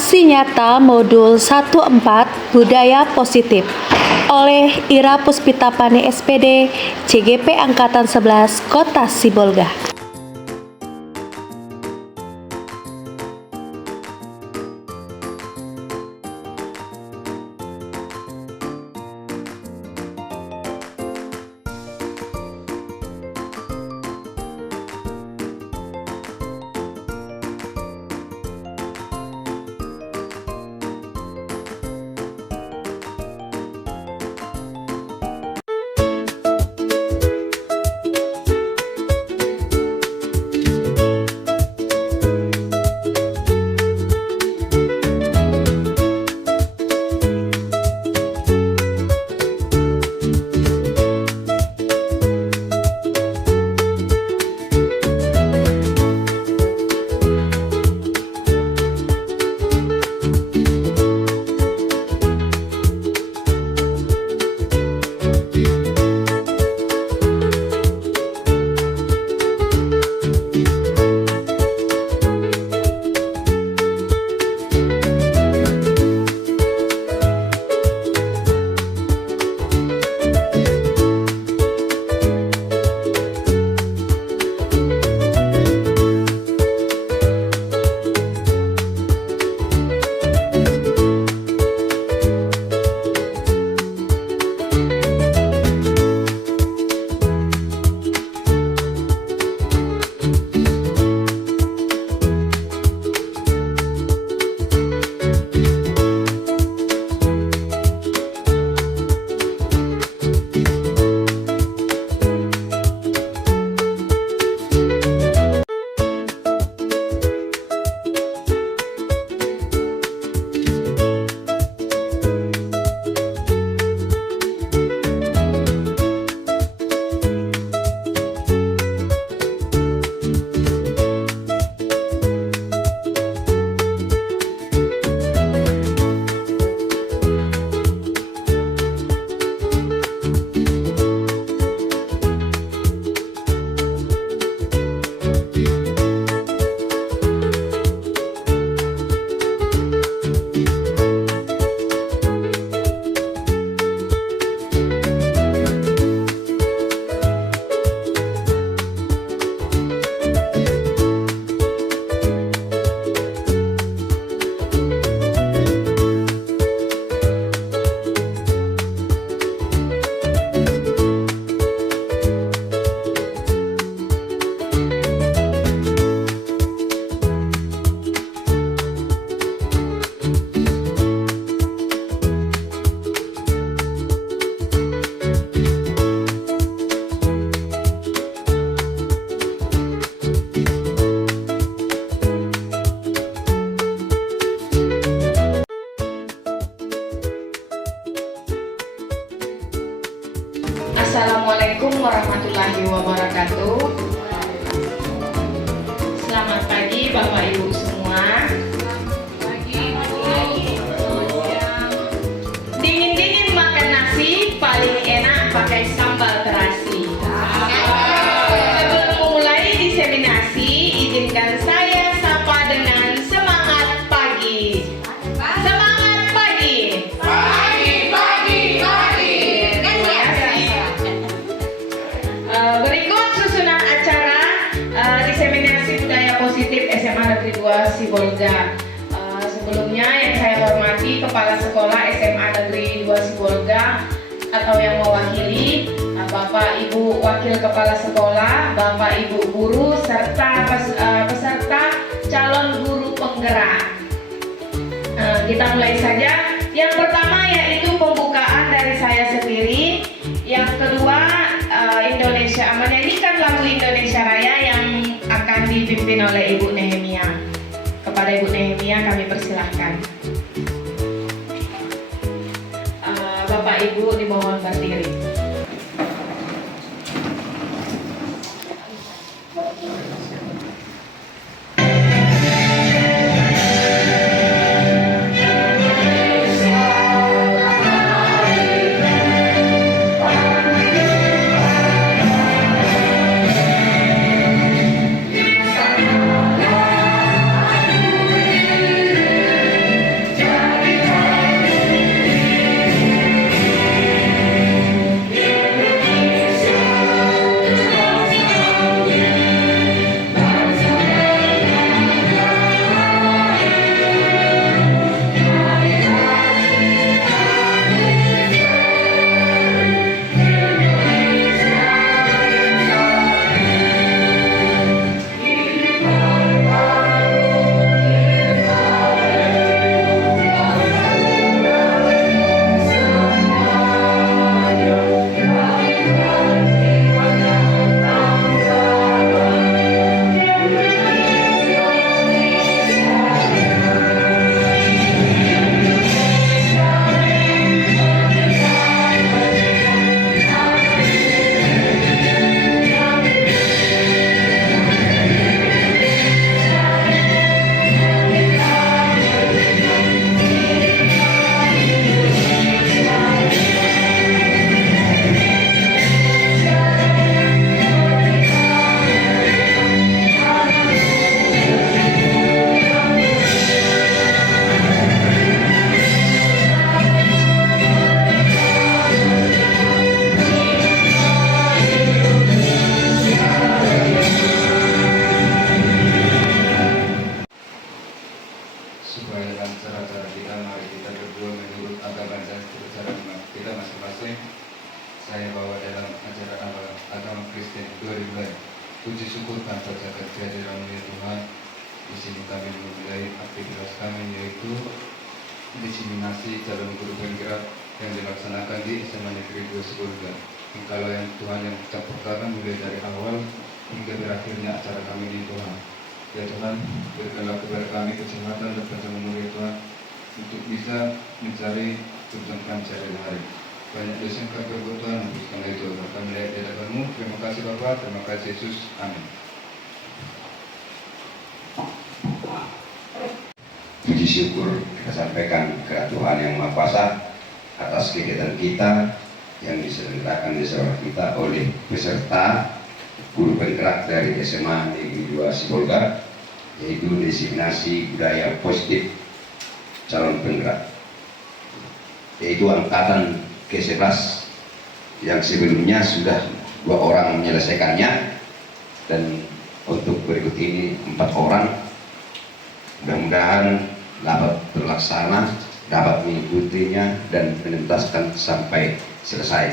Aksi Nyata Modul 14 Budaya Positif oleh Ira Puspitapani SPD, CGP Angkatan 11, Kota Sibolga. Assalamualaikum warahmatullahi wabarakatuh. Selamat pagi Bapak Ibu semua. Dingin-dingin makan nasi, paling enak pakai sambal terasi. Sebelum memulai diseminasi, izinkan saya sapa dengan semangat pagi. Semangat pagi. Berikut susunan acara diseminasi budaya positif SMA Negeri 2 Sibolga. Sebelumnya yang saya hormati Kepala Sekolah SMA Negeri 2 Sibolga atau yang mewakili Bapak Ibu Wakil Kepala Sekolah, Bapak Ibu guru serta peserta calon guru penggerak. Kita mulai saja. Yang pertama yaitu pembukaan dari saya sendiri. Yang kedua menyanyikan lagu Indonesia Raya yang akan dipimpin oleh Ibu Nehemia. Kepada Ibu Nehemia kami persilahkan. Bapak Ibu dimohon berdiri. supaya lancar acara kita. Mari kita berdua menurut agama dan cara kita masing-masing. Saya bawa dalam acara agama Kristen 2000. Puji syukur tanpa jaga kehadiran Tuhan. Di sini kami memulai aktivitas kami, yaitu diseminasi calon guru penggerak yang dilaksanakan di SMA Negeri 2 Sibolga. Kalau yang Tuhan yang campur tangan mulai dari awal hingga berakhirnya acara kami di Tuhan. Ya Tuhan, berikanlah kepada kami kesehatan dan panjang umur ya Tuhan, untuk bisa mencari tuntutan kami sehari-hari. Banyak dosa yang kami perbuat Tuhan, hapuskanlah itu agar kami layak di hadapan-Mu. Terima kasih Bapa, terima kasih Yesus, amin. Puji syukur kita sampaikan ke Tuhan yang Maha Kuasa atas kegiatan kita yang diselenggarakan di sekolah kita oleh peserta guru penggerak dari SMA Negeri 2 Sibolga, yaitu designasi budaya positif calon penggerak, yaitu angkatan ke-11 yang sebelumnya sudah 2 orang menyelesaikannya, dan untuk berikut ini 4 orang. Mudah-mudahan dapat terlaksana, dapat mengikutinya dan menuntaskan sampai selesai.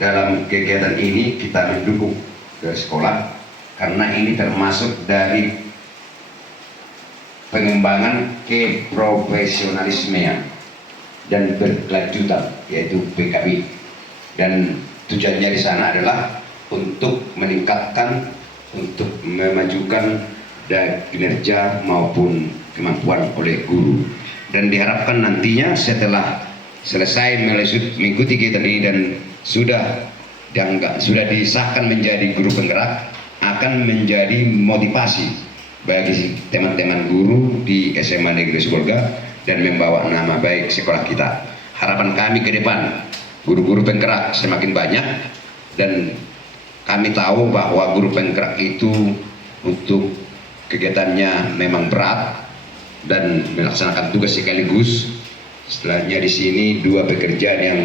Dalam kegiatan ini kita mendukung dari sekolah karena ini termasuk dari pengembangan keprofesionalisme dan berkelanjutan, yaitu PKB. Dan tujuannya di sana adalah untuk meningkatkan, untuk memajukan dan kinerja maupun kemampuan oleh guru, dan diharapkan nantinya setelah selesai mengikuti kegiatan ini dan sudah disahkan menjadi guru penggerak, akan menjadi motivasi bagi teman-teman guru di SMA Negeri Sibolga dan membawa nama baik sekolah kita. Harapan kami ke depan, guru-guru penggerak semakin banyak, dan kami tahu bahwa guru penggerak itu untuk kegiatannya memang berat dan melaksanakan tugas sekaligus. Setelahnya di sini 2 pekerjaan yang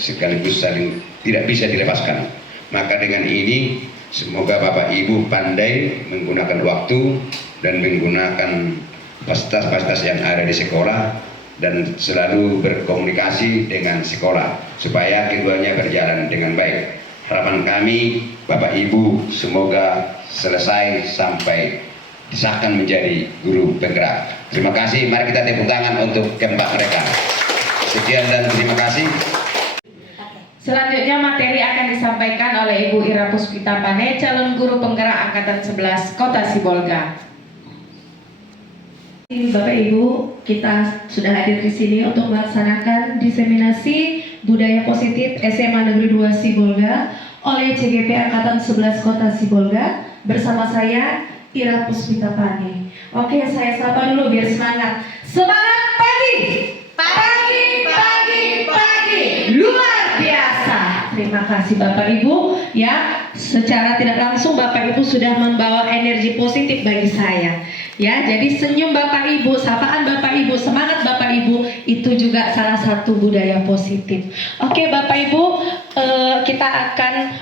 sekaligus saling tidak bisa dilepaskan. Maka dengan ini semoga Bapak Ibu pandai menggunakan waktu dan menggunakan fasilitas-fasilitas yang ada di sekolah dan selalu berkomunikasi dengan sekolah supaya keduanya berjalan dengan baik. Harapan kami Bapak Ibu semoga selesai sampai disahkan menjadi guru penggerak. Terima kasih, mari kita tepuk tangan untuk keempat mereka. Sekian dan terima kasih. Selanjutnya materi akan disampaikan oleh Ibu Ira Puspita Pane, calon guru penggerak angkatan 11 Kota Sibolga. Bapak Ibu, kita sudah hadir di sini untuk melaksanakan diseminasi budaya positif SMA Negeri 2 Sibolga oleh CGP Angkatan 11 Kota Sibolga bersama saya Ira Puspita Pane. Oke, saya sapa dulu biar semangat. Semangat pagi! Pagi, pagi, pagi! Luar biasa. Terima kasih Bapak Ibu. Ya, secara tidak langsung Bapak Ibu sudah membawa energi positif bagi saya. Ya, jadi senyum Bapak Ibu, sapaan Bapak Ibu, semangat Bapak Ibu itu juga salah satu budaya positif. Oke Bapak Ibu, kita akan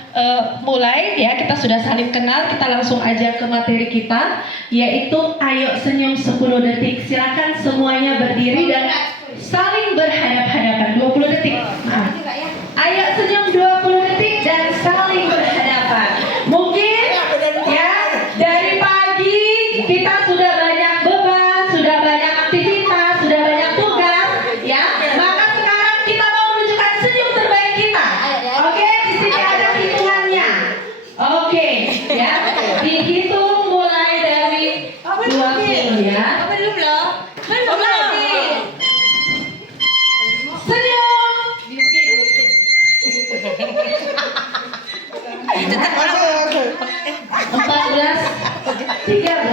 mulai ya. Kita sudah saling kenal, kita langsung aja ke materi kita, yaitu ayo senyum 10 detik. Silakan semuanya berdiri dan saling berhadap-hadapan 20 detik. Maaf. Ayo senyum 20 detik dan saling berhadapan. Mungkin ya dari pagi kita sudah banyak beban, sudah banyak aktivitas, sudah banyak tugas, ya. Maka sekarang kita mau menunjukkan senyum terbaik kita. Oke, di sini ada hitungannya. Oke, ya. Dihitung mulai dari 20 ya. Senyum. 14, 13,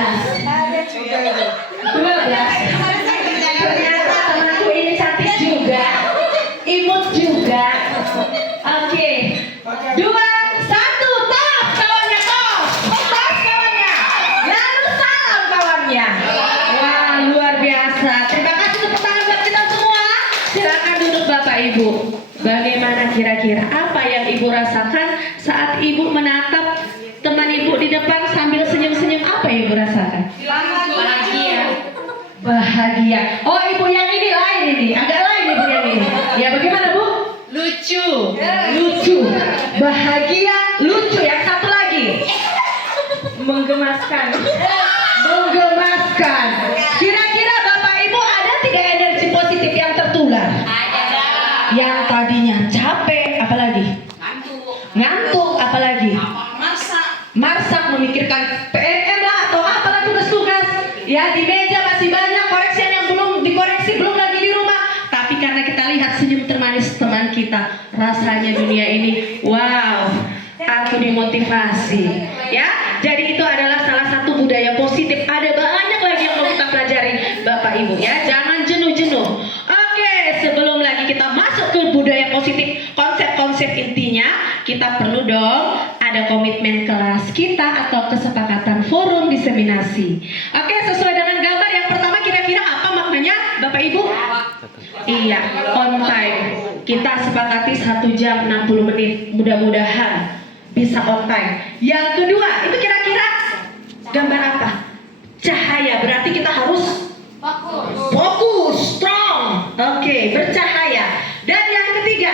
12. Ternyata temanku ini cantik juga, imut juga. Oke, 2, 1, tos kawannya, tos kawannya, lalu salam kawannya. Wah, luar biasa. Terima kasih tepuk tangan buat kita semua. Silakan duduk Bapak Ibu. Bagaimana kira-kira apa yang Ibu rasakan saat Ibu menatap teman Ibu di depan sambil senyum-senyum? Apa yang Ibu rasakan? Bahagia. bahagia. Oh, ibu yang ini lain ini, agak lain ibu yang ini. Ya bagaimana Bu? Lucu. Lucu, bahagia, lucu. Yang satu lagi, Menggemaskan. menggemaskan. Kira-kira Bapak Ibu ada 3 energi positif yang tertular? Yang tadinya capek, apalagi? Ngantuk, apalagi? Masak, memikirkan PNM lah atau apalah tugas-tugas. Ya, di meja masih banyak koreksian yang belum dikoreksi, belum lagi di rumah. Tapi karena kita lihat senyum termanis teman kita, rasanya dunia ini, wow, aku dimotivasi. Ya, jadi itu adalah salah satu budaya positif. Ada banyak lagi yang mau kita pelajari, Bapak Ibu ya. Jangan jenuh-jenuh. Oke, sebelum lagi kita masuk ke budaya positif, konsep-konsep intinya, kita perlu dong ada komitmen kelas kita atau kesepakatan forum diseminasi. Oke, sesuai dengan gambar yang pertama, kira-kira apa maknanya, Bapak Ibu? Iya, on time. Kita sepakati 1 jam 60 menit. Mudah-mudahan bisa on time. Yang kedua, itu kira-kira gambar apa? Cahaya. Berarti kita harus fokus, strong. Oke, bercahaya. Dan yang ketiga,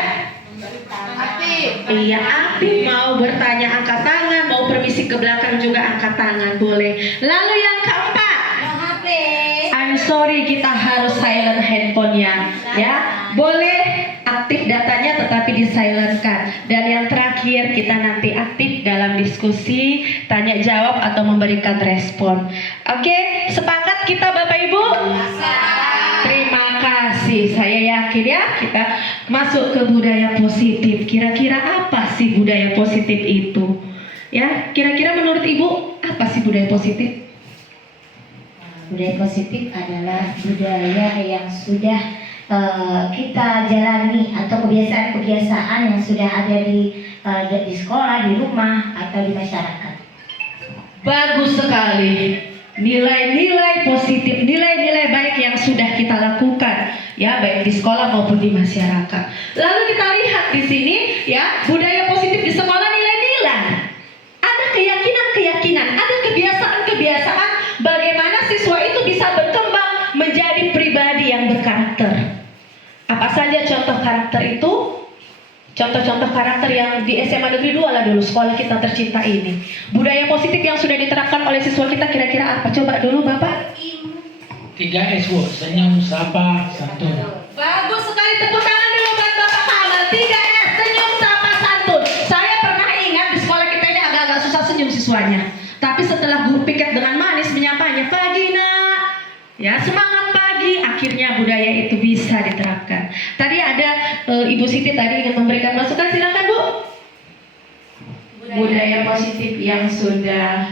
iya, aktif. Mau bertanya angkat tangan, mau permisi ke belakang juga angkat tangan, boleh. Lalu yang keempat, I'm sorry, kita harus silent handphonenya, ya. Boleh aktif datanya tetapi disilentkan. Dan yang terakhir, kita nanti aktif dalam diskusi, tanya jawab atau memberikan respon. Oke, sepakat kita Bapak Ibu? Terima kasih. Saya yakin ya kita masuk ke budaya positif. Kira-kira apa sih budaya positif itu? Ya, kira-kira menurut Ibu apa sih budaya positif? Budaya positif adalah budaya yang sudah kita jalani atau kebiasaan-kebiasaan yang sudah ada di sekolah, di rumah, atau di masyarakat. Bagus sekali. Nilai-nilai positif, nilai-nilai baik yang sudah kita lakukan, ya, baik di sekolah maupun di masyarakat. Lalu kita lihat di sini, ya, budaya positif di sekolah, nilai-nilai. Ada keyakinan-keyakinan, ada kebiasaan-kebiasaan bagaimana siswa itu bisa berkembang menjadi pribadi yang berkarakter. Apa saja contoh karakter itu? Contoh-contoh karakter yang di SMA Negeri 2 lah dulu, sekolah kita tercinta ini. Budaya positif yang sudah diterapkan oleh siswa kita kira-kira apa? Coba dulu Bapak. 3S Bu, senyum, sapa, santun. Bagus sekali, tepuk tangan dulu buat Bapak Kamal. 3S, senyum, sapa, santun. Saya pernah ingat di sekolah kita ini agak-agak susah senyum siswanya. Tapi setelah guru piket dengan manis menyapanya, pagi nak, ya semangat pagi. Akhirnya budaya itu bisa diterapkan. Tadi ada Ibu Siti tadi ingin memberikan masukan, silakan Bu. Budaya positif yang sudah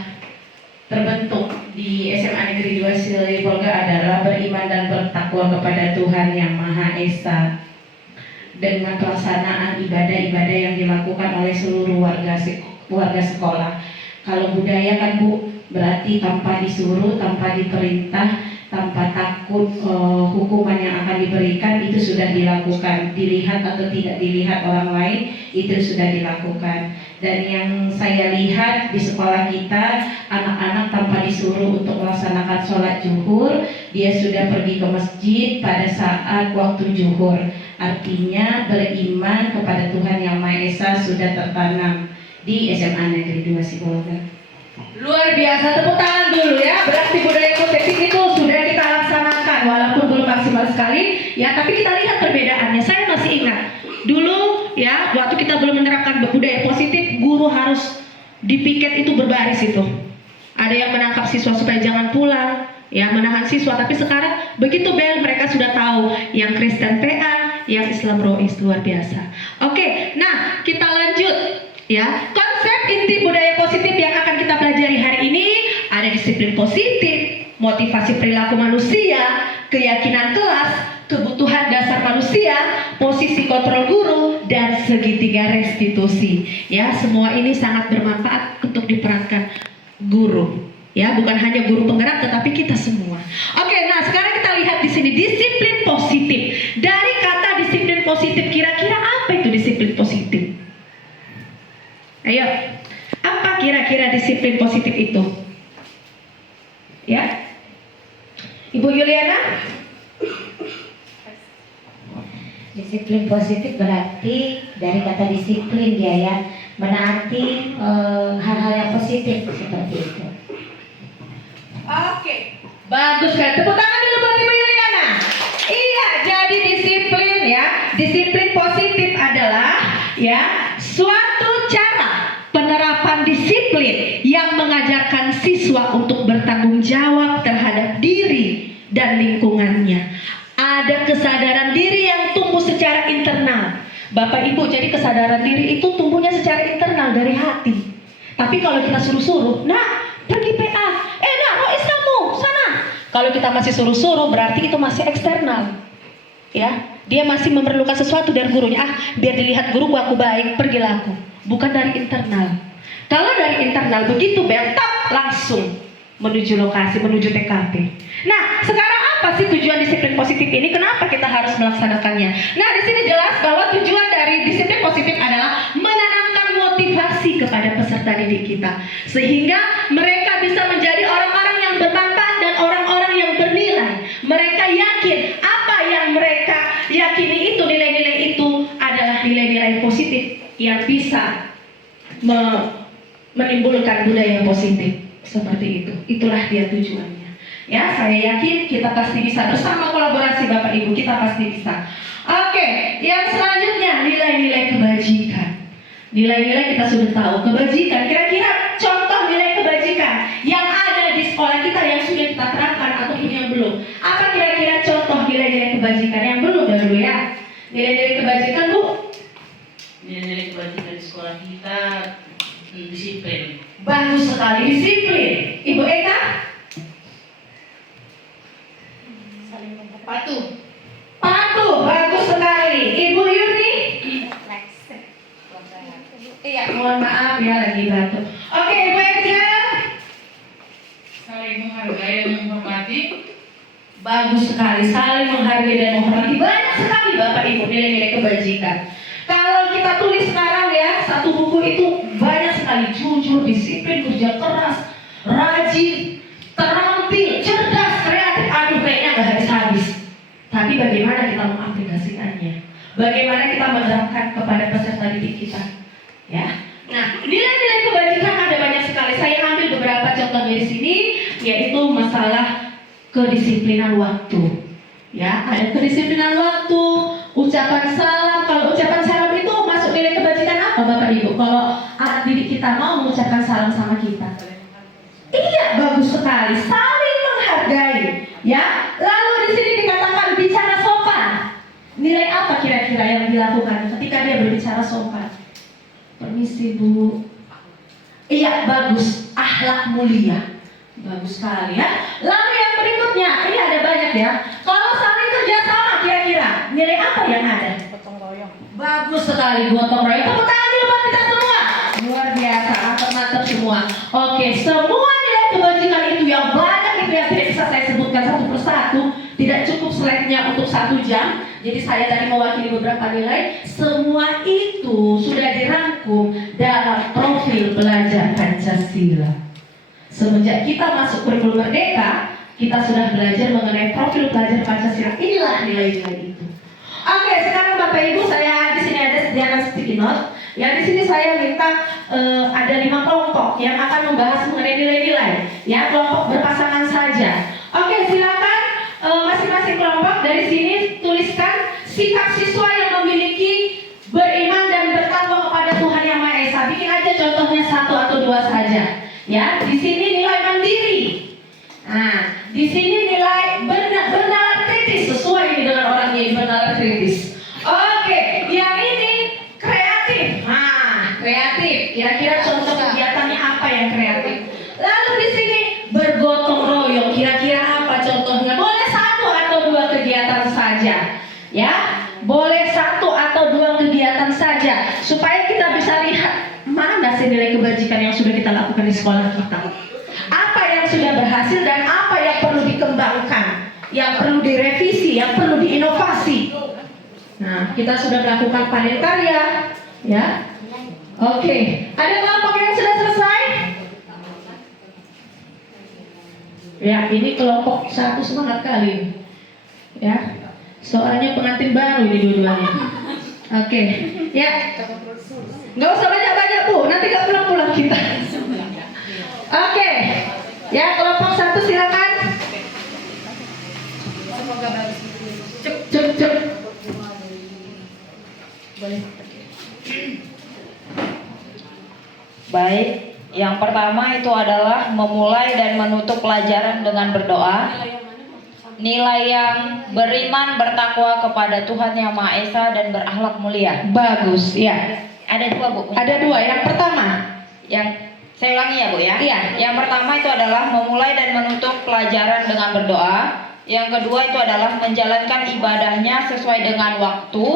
terbentuk di SMA Negeri 2 Sibolga adalah beriman dan bertakwa kepada Tuhan Yang Maha Esa dengan pelaksanaan ibadah-ibadah yang dilakukan oleh seluruh warga sekolah. Kalau budaya kan Bu, berarti tanpa disuruh, tanpa diperintah, tanpa takut hukuman yang akan diberikan, itu sudah dilakukan. Dilihat atau tidak dilihat orang lain, itu sudah dilakukan. Dan yang saya lihat di sekolah kita, anak-anak tanpa disuruh untuk melaksanakan sholat zuhur, dia sudah pergi ke masjid pada saat waktu zuhur. Artinya beriman kepada Tuhan Yang Maha Esa sudah tertanam di SMA Negeri 2 Sibolga. Luar biasa, tepuk tangan dulu ya. Berarti budaya positif itu sudah kita laksanakan walaupun belum maksimal sekali ya, tapi kita lihat perbedaannya. Saya masih ingat dulu ya, waktu kita belum menerapkan budaya positif, guru harus dipiket itu berbaris itu. Ada yang menangkap siswa supaya jangan pulang, ya, menahan siswa. Tapi sekarang begitu bel, mereka sudah tahu yang Kristen PA, yang Islam Rois, luar biasa. Oke, nah kita lanjut. Ya, konsep inti budaya positif yang akan kita pelajari hari ini ada disiplin positif, motivasi perilaku manusia, keyakinan kelas, kebutuhan dasar manusia, posisi kontrol guru, dan segitiga restitusi. Ya, semua ini sangat bermanfaat untuk diperankan guru. Ya, bukan hanya guru penggerak tetapi kita semua. Oke, nah sekarang kita lihat di sini disiplin positif. Dari kata disiplin positif, kira-kira apa itu disiplin positif? Ayo, apa kira-kira disiplin positif itu? Ya, Ibu Ibu Yuliana? Disiplin positif berarti dari kata disiplin dia ya, menaati hal-hal yang positif seperti itu. Oke, bagus kan? Tepuk tangan dulu buat Ibu Yuliana. Iya, jadi disiplin ya. Disiplin positif adalah ya suatu cara penerapan disiplin yang mengajarkan siswa untuk bertanggung jawab terhadap diri dan lingkungannya. Ada kesadaran diri yang tumbuh secara internal. Bapak Ibu, jadi kesadaran diri itu tumbuhnya secara internal dari hati. Tapi kalau kita suruh-suruh, nah pergi PA, nah Rois kamu sana. Kalau kita masih suruh-suruh berarti itu masih eksternal. Ya, dia masih memerlukan sesuatu dari gurunya. Biar dilihat guruku aku baik, pergilah aku. Bukan dari internal. Kalau dari internal begitu bentak langsung menuju lokasi, menuju TKP. Nah, sekarang apa sih tujuan disiplin positif ini? Kenapa kita harus melaksanakannya? Nah, di sini jelas bahwa tujuan dari disiplin positif adalah menanamkan motivasi kepada peserta didik kita, sehingga mereka bisa menjadi orang-orang yang bermanfaat dan orang-orang yang bernilai. Mereka yakin apa yang mereka yakini itu, nilai-nilai itu adalah nilai-nilai positif yang bisa menimbulkan budaya positif. Seperti itu. Itulah dia tujuannya. Ya, saya yakin kita pasti bisa bersama kolaborasi Bapak Ibu, kita pasti bisa. Oke, yang selanjutnya nilai-nilai kebajikan. Nilai-nilai kita sudah tahu, kebajikan. Kira-kira contoh nilai kebajikan yang ada di sekolah kita yang sudah kita terapkan ataupun yang belum. Apa kira-kira contoh nilai-nilai kebajikan yang belum dulu ya? Nilai-nilai kebajikan, Bu? Nilai-nilai kebajikan di sekolah kita disiplin. Bagus sekali, disiplin. Ibu Eka? Patuh. Patuh, bagus sekali. Ibu Yuni? Iya, mohon maaf ya lagi batuk. Oke, Ibu Eka? Saling menghargai dan menghormati. Bagus sekali, saling menghargai dan menghormati. Banyak sekali Bapak Ibu nilai-nilai kebajikan. Kalau kita tulis sekarang ya, satu buku itu banyak sekali. Jujur, disiplin, kerja keras, rajin, terampil, cerdas, kreatif. Aduh, kayaknya nggak habis-habis. Tapi bagaimana kita mengaplikasikannya? Bagaimana kita menerapkan kepada peserta didik kita? Ya. Nah, nilai-nilai kebajikan ada banyak sekali. Saya ambil beberapa contohnya di sini, yaitu masalah kedisiplinan waktu. Ya, ada kedisiplinan waktu, ucapan salam. Kalau ucapan salam itu masuk nilai kebajikan apa Bapak Ibu? Kalau anak didik kita mau mengucapkan salam sama kita. Iya, bagus sekali. Saling menghargai. Ya, lalu di sini dikatakan bicara sopan. Nilai apa kira-kira yang dilakukan ketika dia berbicara sopan? Permisi Bu. Iya, bagus. Akhlak mulia. Bagus sekali ya. Lalu yang berikutnya, ini ada banyak ya. Kalau saling kerjasama kira-kira nilai apa yang ada? Gotong royong. Bagus sekali, gotong royong. Tepuk tangan dulu buat kita semua. Luar biasa, mantap semua. Oke, semua nilai kebajikan itu yang banyak itu yang tidak bisa saya sebutkan satu persatu. Tidak cukup slide-nya untuk 1 jam. Jadi saya tadi mewakili beberapa nilai. Semua itu sudah dirangkum dalam profil belajar Pancasila. Semenjak kita masuk kurikulum Merdeka, kita sudah belajar mengenai profil belajar Pancasila. Inilah nilai-nilai itu. Oke, sekarang Bapak Ibu, saya di sini ada sediakan sticky note. Ya, di sini saya minta ada 5 kelompok yang akan membahas mengenai nilai-nilai. Ya, kelompok berpasangan saja. Oke, silakan masing-masing kelompok dari sini tuliskan sikap siswa yang memiliki beriman dan bertakwa kepada Tuhan Yang Maha Esa. Bikin aja contohnya 1 atau 2 saja. Ya, di sini nilai mandiri. Nah, di sini nilai bernalar kritis, sesuai ini dengan orang yang bernalar kritis. Oke, yang ini kreatif. Nah, kreatif. Kira-kira contoh kegiatannya apa yang kreatif? Lalu di sini bergotong royong. Kira-kira apa contohnya? Boleh 1 atau 2 kegiatan saja. Ya, boleh 1 atau 2 kegiatan saja supaya kita bisa lihat mana sih nilai kebajikan yang sudah kita lakukan di sekolah kita. Apa yang sudah berhasil dan apa yang perlu dikembangkan, yang perlu direvisi, yang perlu diinovasi. Nah, kita sudah melakukan panel karya, ya. Oke, ada kelompok yang sudah selesai? Ya, ini kelompok 1 semangat kali. Ya, soalnya pengantin baru ini dua-duanya. Oke, ya. Nggak usah banyak-banyak Bu, nanti nggak pulang-pulang kita. Oke, ya kelompok 1 silakan. Cep. Baik, yang pertama itu adalah memulai dan menutup pelajaran dengan berdoa. Nilai yang beriman, bertakwa kepada Tuhan Yang Maha Esa dan berakhlak mulia. Bagus, ya. Ada 2 Bu. Ada 2. Yang pertama, Saya ulangi ya Bu ya. Iya. Yang pertama itu adalah memulai dan menutup pelajaran dengan berdoa. Yang kedua itu adalah menjalankan ibadahnya sesuai dengan waktu,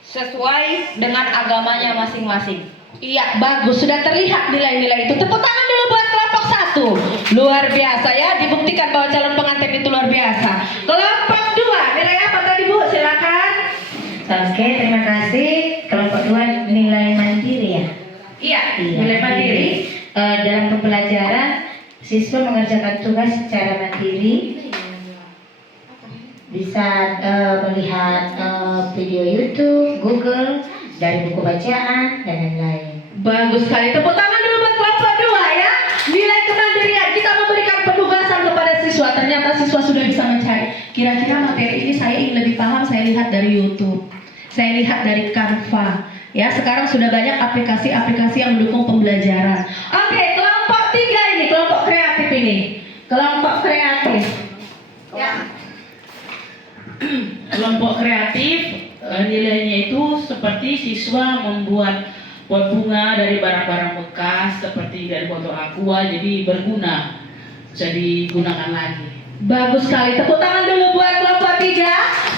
sesuai dengan agamanya masing-masing. iya bagus. Sudah terlihat nilai-nilai itu. Tepuk tangan dulu buat kelompok 1. Luar biasa ya, dibuktikan bahwa calon pengantin itu luar biasa. Kelompok 2, nilai apa tadi Bu? Silakan. Oke, terima kasih. Kelompok 2 nilai mandiri ya. Iya, nilai mandiri. Dalam pembelajaran, siswa mengerjakan tugas secara mandiri, bisa melihat video YouTube, Google, dari buku bacaan, dan lain-lain. Bagus sekali. Tepuk tangan dulu buat kelompok 2 ya. Nilai kemandirian. Kita memberikan penugasan kepada siswa. Ternyata siswa sudah bisa mencari. Kira-kira materi ini saya ingin lebih paham. Saya lihat dari YouTube. Saya lihat dari Canva. Ya, sekarang sudah banyak aplikasi-aplikasi yang mendukung pembelajaran. Oke, kelompok 3 ini, kelompok kreatif ini. Kelompok kreatif. Ya. Kelompok kreatif nilainya itu seperti siswa membuat pot bunga dari barang-barang bekas seperti dari botol aqua, jadi berguna, bisa digunakan lagi. Bagus sekali. Tepuk tangan dulu buat kelompok 3.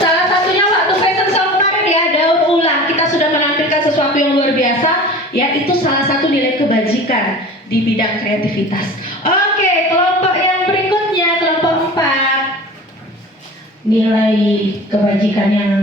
Salah satunya waktu fashion show kemarin ya, daur ulang. Kita sudah menampilkan sesuatu yang luar biasa. Ya, itu salah satu nilai kebajikan di bidang kreativitas. Oke, kelompok yang berikutnya, kelompok 4. Nilai kebajikan yang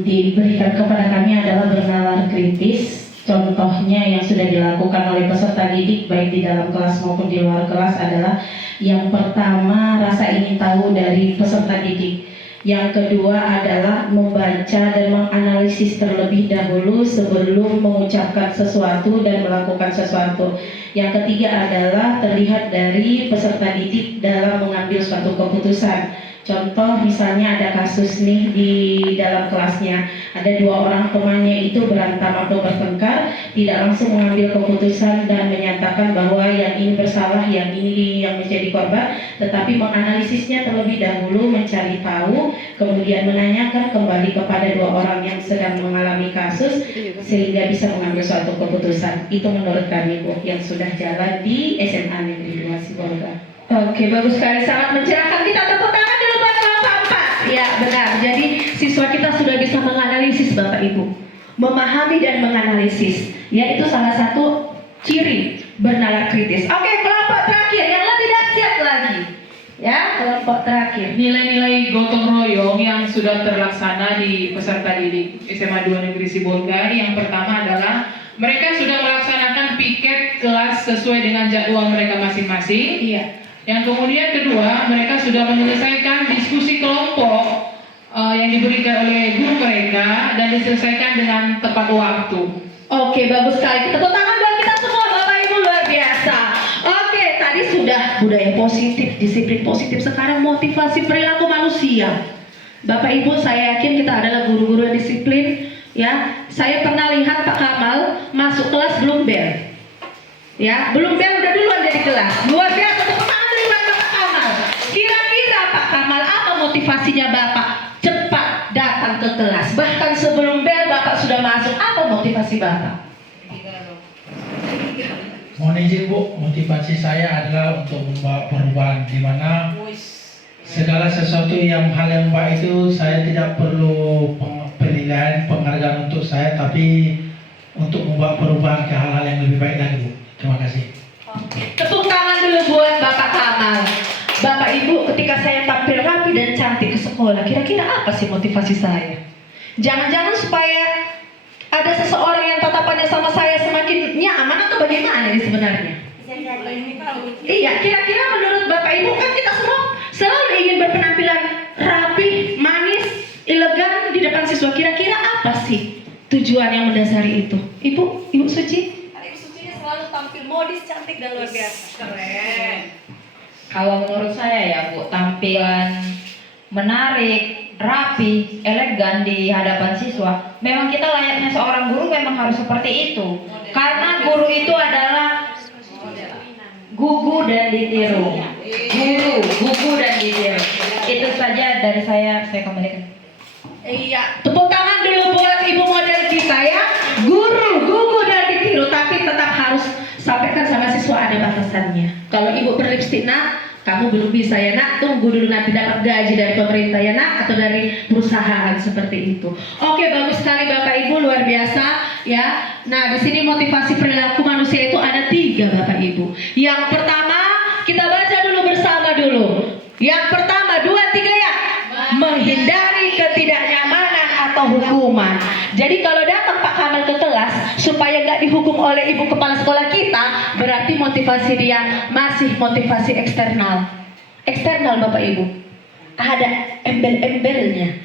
diberikan kepada kami adalah bernalar kritis. Contohnya yang sudah dilakukan oleh peserta didik baik di dalam kelas maupun di luar kelas adalah yang pertama, rasa ingin tahu dari peserta didik. Yang kedua adalah membaca dan menganalisis terlebih dahulu sebelum mengucapkan sesuatu dan melakukan sesuatu. Yang ketiga adalah terlihat dari peserta didik dalam mengambil suatu keputusan. Contoh misalnya ada kasus nih di dalam kelasnya, ada 2 orang temannya itu berantem atau bertengkar, tidak langsung mengambil keputusan dan menyatakan bahwa yang ini bersalah, yang ini yang menjadi korban, tetapi menganalisisnya terlebih dahulu, mencari tahu, kemudian menanyakan kembali kepada 2 orang yang sedang mengalami kasus sehingga bisa mengambil suatu keputusan. Itu menurut kami Bu yang sudah jalan di SMA Negeri 2 Sibolga. Oke, bagus sekali, sangat mencerahkan. Kita tepuk tangan dulu buat kelompok 4. Ya, benar. Jadi siswa kita sudah bisa menganalisis Bapak Ibu, memahami dan menganalisis. Ya, itu salah satu ciri bernalar kritis. Oke, kelompok terakhir yang lebih dahsyat lagi. Ya, kelompok terakhir. Nilai-nilai gotong royong yang sudah terlaksana di peserta didik SMA 2 Negeri Sibolga. Yang pertama adalah mereka sudah melaksanakan piket kelas sesuai dengan jadwal mereka masing-masing. Iya. Yang kemudian kedua, mereka sudah menyelesaikan diskusi kelompok yang diberikan oleh guru mereka dan diselesaikan dengan tepat waktu. Oke, bagus sekali. Tepuk tangan buat kita semua, Bapak Ibu, luar biasa. Oke, tadi sudah budaya positif, disiplin positif. Sekarang motivasi perilaku manusia. Bapak Ibu, saya yakin kita adalah guru-guru yang disiplin. Ya, saya pernah lihat Pak Kamal masuk kelas belum bel. Ya, belum bel udah duluan dari kelas. Luar biasa. Tepuk tangan dulu buat Pak Kamal. Kira-kira Pak Kamal apa motivasinya Bapak cepat datang ke kelas? Bahkan sebelum bel Bapak sudah masuk. Apa motivasi Bapak? Mohon izin Bu, motivasi saya adalah untuk membawa perubahan di mana segala sesuatu hal yang baik itu saya tidak perlu penilaian, penghargaan untuk saya, tapi untuk membawa perubahan ke hal-hal yang lebih baik lagi Bu. Terima kasih. Tepuk tangan dulu buat Bapak Kamal. Bapak Ibu, ketika saya tampil rapi dan cantik ke sekolah, kira-kira apa sih motivasi saya? Jangan-jangan supaya ada seseorang yang tatapannya sama saya semakin nyaman atau bagaimana ini sebenarnya? Iya, kira-kira menurut Bapak Ibu kan kita semua selalu ingin berpenampilan rapi, manis, elegan di depan siswa. Kira-kira apa sih tujuan yang mendasari itu? Ibu Suci? Ibu Suci ini selalu tampil modis, cantik dan luar biasa. Keren. Kalau menurut saya ya Bu, tampilan menarik, rapi, elegan di hadapan siswa, memang kita layaknya seorang guru memang harus seperti itu. Karena guru itu adalah gugu dan ditiru. Gugu dan ditiru. Itu saja dari saya kembalikan. Iya, tepuk tangan dulu buat ibu model kita ya. Guru, gugu dan ditiru, tapi tetap harus sampaikan sama siswa ada batasannya. Kalau ibu berlipstik nak, kamu belum bisa ya nak, tunggu dulu nanti dapat gaji dari pemerintah ya nak, atau dari perusahaan seperti itu. Oke, bagus sekali Bapak Ibu, luar biasa ya. Nah, di sini motivasi perilaku manusia itu ada 3 Bapak Ibu. Yang pertama, kita baca dulu bersama dulu. Yang pertama, 2, 3 ya. Menghindari ketidaknyamanan atau hukuman. Jadi kalau datang Pak Kamal ke kelas supaya nggak dihukum oleh ibu kepala sekolah kita, berarti motivasi dia masih motivasi eksternal. Eksternal Bapak Ibu. Ada embel-embelnya.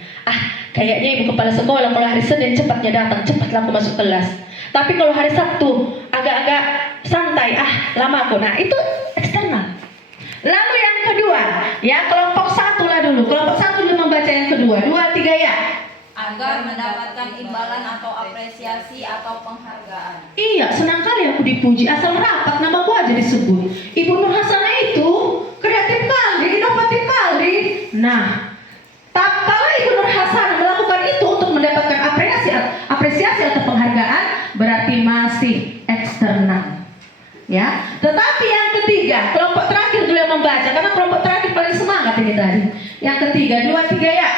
Kayaknya ibu kepala sekolah kalau hari Senin cepatnya datang, cepatlah aku masuk kelas. Tapi kalau hari Sabtu agak-agak santai, lama aku. Nah, itu eksternal. Lalu yang kedua, ya kelompok 1 lah dulu. Kelompok 1 dulu membaca yang kedua. 2, 3 ya. Agar mendapatkan imbalan atau apresiasi atau penghargaan. Iya, senang kali aku dipuji. Asal rapat nama aku aja disebut. Ibu Nur Hasanah itu kreatif kali, inovatif kali. Nah, kalau Ibu Nur Hasanah melakukan itu untuk mendapatkan apresiasi atau penghargaan, berarti masih eksternal. Ya, tetapi yang ketiga, kelompok terakhir dulu yang membaca, karena kelompok terakhir paling semangat ini tadi. Yang ketiga, 2, 3 ya.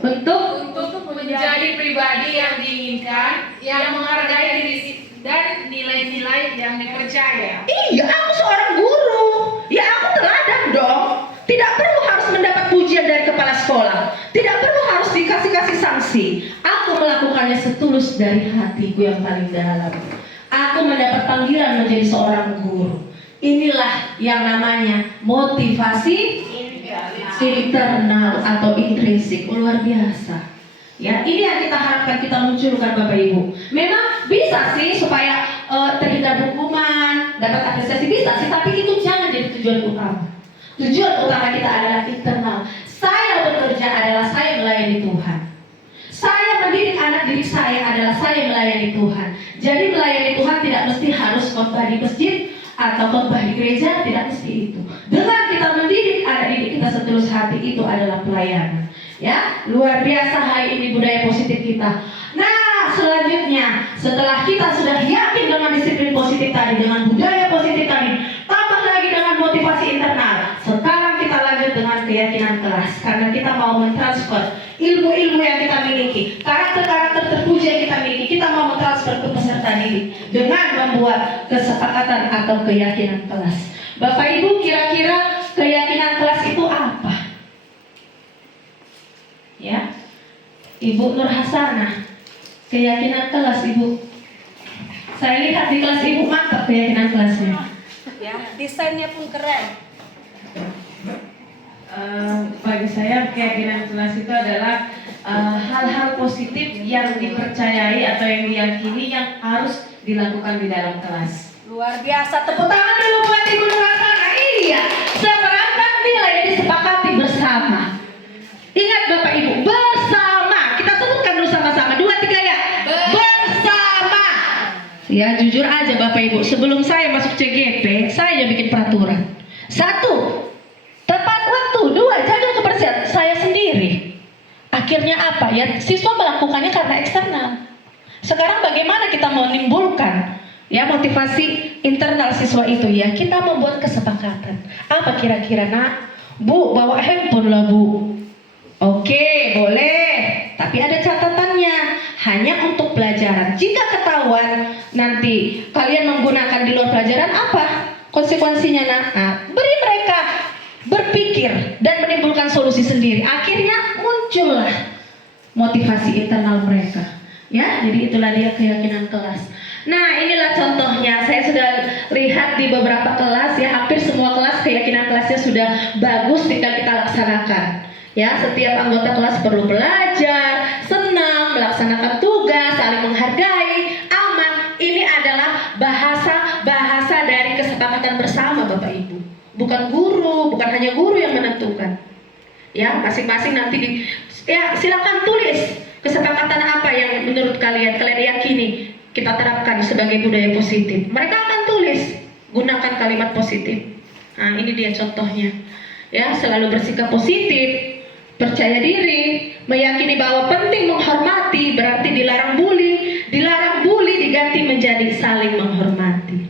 Untuk menjadi pribadi yang diinginkan, yang menghargai diri dan nilai-nilai yang dipercaya. Iya, aku seorang guru. Ya aku teladan dong. Tidak perlu harus mendapat pujian dari kepala sekolah. Tidak perlu harus dikasih sanksi. Aku melakukannya setulus dari hatiku yang paling dalam. Aku mendapat panggilan menjadi seorang guru. Inilah yang namanya motivasi internal atau intrinsik. Luar biasa. Ya, ini yang kita harapkan kita munculkan Bapak Ibu. Memang bisa sih supaya terhindar hukuman, dapat apresiasi bisa sih, tapi itu jangan jadi tujuan utama. Tujuan utama kita adalah internal. Saya bekerja adalah saya melayani Tuhan. Saya mendidik anak didik saya adalah saya melayani Tuhan. Jadi melayani Tuhan tidak mesti harus khotbah di masjid atau khotbah di gereja, tidak mesti itu. Dengan kita mendidik anak didik kita setulus hati, itu adalah pelayanan. Ya, luar biasa hari ini budaya positif kita. Nah, selanjutnya setelah kita sudah yakin dengan disiplin positif tadi, dengan budaya positif tadi, tambah lagi dengan motivasi internal. Sekarang kita lanjut dengan keyakinan kelas, karena kita mau mentransfer ilmu-ilmu yang kita miliki, karakter-karakter terpuji yang kita miliki, kita mau mentransfer ke peserta didik dengan membuat kesepakatan atau keyakinan kelas. Bapak Ibu, kira-kira keyakinan kelas itu apa? Ya, Ibu Nur Hasanah, keyakinan kelas Ibu. Saya lihat di kelas Ibu mantap keyakinan kelasnya. Ya, desainnya pun keren. Bagi saya keyakinan kelas itu adalah hal-hal positif yang dipercayai atau yang diyakini yang harus dilakukan di dalam kelas. Luar biasa, Tepuk tangan dulu buat Ibu Nur Hasanah. Iya, seperangkat nilai yang disepakati bersama. Ingat Bapak Ibu, bersama. Kita sebutkan dulu sama-sama. 2, 3 ya. Bersama. Ya, jujur aja Bapak Ibu, sebelum saya masuk CGP, saya bikin peraturan. 1, tepat waktu. 2, jaga kebersihan. Saya sendiri. Akhirnya apa ya? Siswa melakukannya karena eksternal. Sekarang bagaimana kita menimbulkan ya motivasi internal siswa itu ya? Kita membuat kesepakatan. Apa kira-kira nak? Bu, bawa handphone lah Bu. Oke, boleh. Tapi ada catatannya. Hanya untuk pelajaran. Jika ketahuan nanti kalian menggunakan di luar pelajaran, apa konsekuensinya nak? Nah, beri mereka berpikir dan menimbulkan solusi sendiri. Akhirnya muncullah motivasi internal mereka. Ya, jadi itulah dia keyakinan kelas. Nah, inilah contohnya. Saya sudah lihat di beberapa kelas ya, hampir semua kelas keyakinan kelasnya sudah bagus, tinggal kita laksanakan. Ya, setiap anggota kelas perlu belajar, senang, melaksanakan tugas, saling menghargai, aman. Ini adalah bahasa dari kesepakatan bersama Bapak Ibu. Bukan guru, bukan hanya guru yang menentukan. Ya, masing-masing nanti ya silakan tulis kesepakatan apa yang menurut kalian yakini kita terapkan sebagai budaya positif. Mereka akan tulis, gunakan kalimat positif. Nah, ini dia contohnya. Ya, selalu bersikap positif, percaya diri, meyakini bahwa penting menghormati, berarti dilarang bully. Dilarang bully diganti menjadi saling menghormati.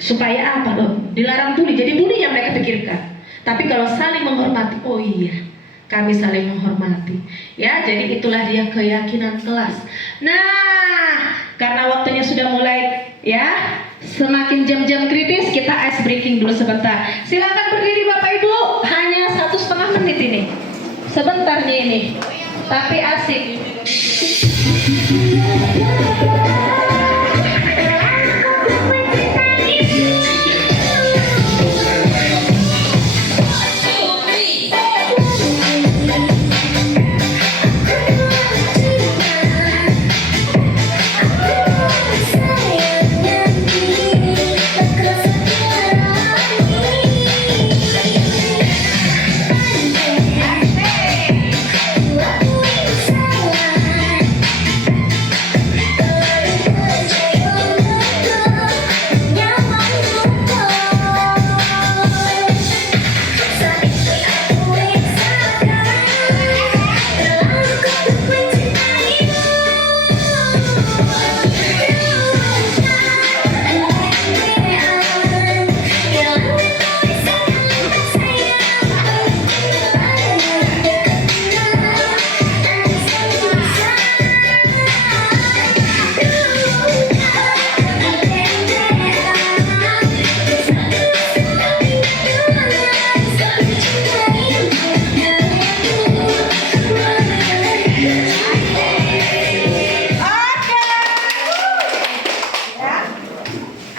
Supaya apa loh? Dilarang bully, jadi bully yang mereka pikirkan. Tapi kalau saling menghormati, oh iya, kami saling menghormati. Ya, jadi itulah dia keyakinan kelas. Nah, karena waktunya sudah mulai ya, semakin jam-jam kritis, kita ice breaking dulu sebentar. Silakan berdiri Bapak Ibu, hanya 1,5 menit ini. Sebentar nih ini, tapi asik.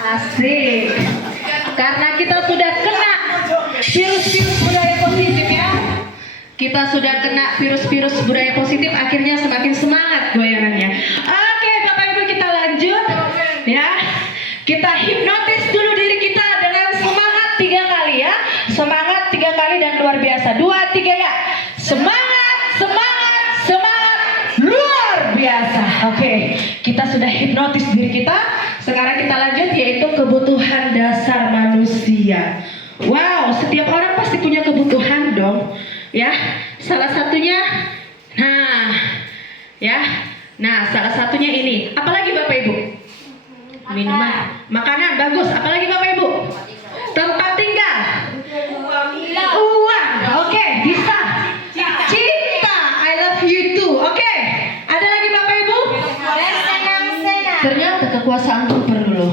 Asik. Karena kita sudah kena virus-virus budaya positif ya. Kita sudah kena virus-virus budaya positif, akhirnya semakin semangat goyangannya. Oke, Bapak Ibu, kita lanjut ya. Kita hipnotis dulu diri kita dengan semangat 3 kali ya. Semangat 3 kali dan luar biasa. 2, 3 ya. Semangat, semangat, semangat luar biasa. Oke, kita sudah hipnotis diri kita. Sekarang kita lanjut, yaitu kebutuhan dasar manusia. Wow, setiap orang pasti punya kebutuhan dong. Ya, salah satunya, salah satunya ini. Apalagi Bapak Ibu? Minuman, makanan, bagus. Apalagi Bapak Ibu? Tempat tinggal, uang. Oke, bisa. Cinta, I love you too. Oke, ada lagi Bapak Ibu? Ternyata kekuasaan itu perlu.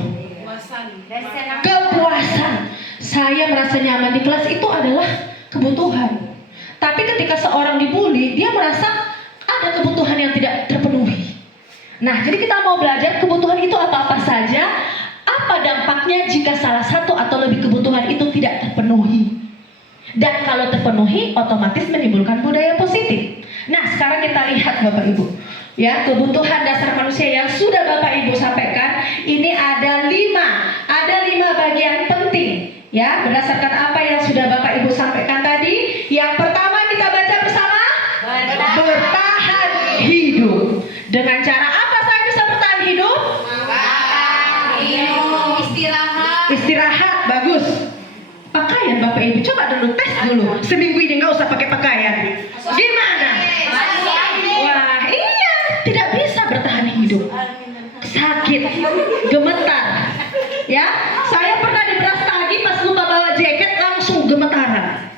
Kepuasan. Saya merasa nyaman di kelas itu adalah kebutuhan. Tapi ketika seorang dibully, dia merasa ada kebutuhan yang tidak terpenuhi. Nah, jadi kita mau belajar kebutuhan itu apa-apa saja. Apa dampaknya jika salah satu atau lebih kebutuhan itu tidak terpenuhi. Dan kalau terpenuhi, otomatis menimbulkan budaya positif. Nah, sekarang kita lihat Bapak Ibu. Ya, kebutuhan dasar manusia yang sudah Bapak Ibu sampaikan, ini ada 5 bagian penting. Ya, berdasarkan apa yang sudah Bapak Ibu sampaikan tadi. Yang pertama kita baca bersama, bertahan hidup. Dengan cara apa saya bisa bertahan hidup? Istirahat, bagus. Pakaian Bapak Ibu, coba dulu tes dulu. Seminggu ini nggak usah pakai pakaian. Gimana? Wah, iya, tidak bisa bertahan hidup. Sakit, gemetar. Ya, saya pernah di Brastagi pas lupa bawa jaket langsung gemetaran.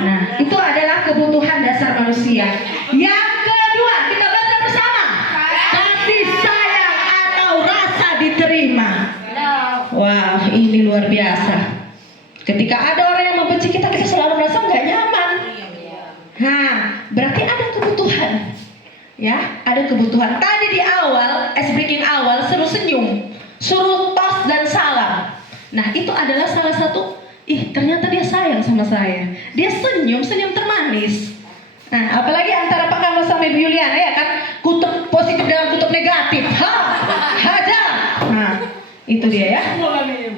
Nah, itu adalah kebutuhan dasar manusia. Yang kedua, kita baca bersama. Kasih sayang atau rasa diterima. Wah, ini luar biasa. Ketika ada orang yang membenci kita, kita selalu merasa nggak nyaman. Nah, berarti ada kebutuhan. Ya, ada kebutuhan. Tadi di awal, ice breaking awal, seru senyum. suruh tos dan salam. Nah itu adalah salah satu, ternyata dia sayang sama saya. Dia senyum termanis. Nah apalagi antara Pak Kamal sama Ibu Yuliana ya kan, kutub positif dengan kutub negatif. Haja. Nah itu dia ya.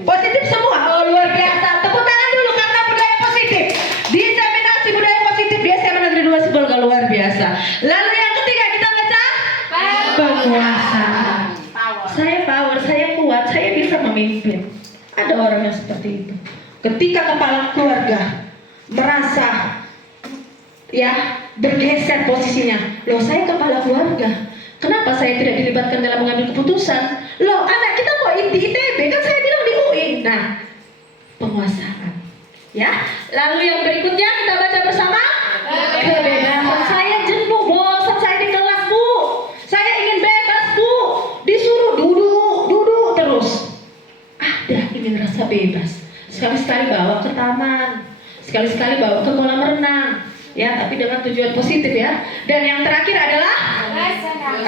Positif semua. Oh luar biasa. Tepuk tangan dulu karena budaya positif. Diseminasi budaya positif di SMA Negeri 2 Sibolga luar biasa. Lalu yang ketiga kita baca penguasaan. Saya power, saya kuat, saya bisa memimpin. Ada orang yang seperti itu. Ketika kepala keluarga merasa ya bergeser posisinya, loh saya kepala keluarga, kenapa saya tidak dilibatkan dalam mengambil keputusan? Loh anak kita kok di ITB, kan saya bilang di UI. Nah, penguasaan. Ya, lalu yang berikutnya kita baca bersama kebebasan. Saya jenuh, bosan saya di kelas Bu. Saya ingin bebas Bu. Disuruh duduk terus. Ada ingin rasa bebas. Sekali-sekali bawa ke taman, sekali-sekali bawa ke kolam renang. Ya, tapi dengan tujuan positif ya. Dan yang terakhir adalah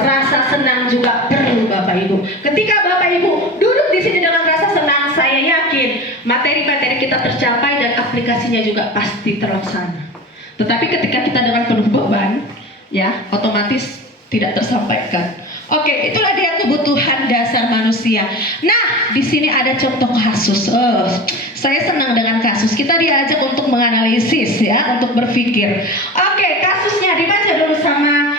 rasa senang juga perlu Bapak Ibu. Ketika Bapak Ibu duduk di sini dengan rasa senang, saya yakin materi-materi kita tercapai dan aplikasinya juga pasti terlaksana. Tetapi ketika kita dengan penuh beban, ya otomatis tidak tersampaikan. Oke, itulah dia kebutuhan dasar manusia. Nah, di sini ada contoh kasus. Saya senang dengan kasus. Kita diajak untuk menganalisis ya, untuk berpikir. Oke, kasusnya dibaca dulu sama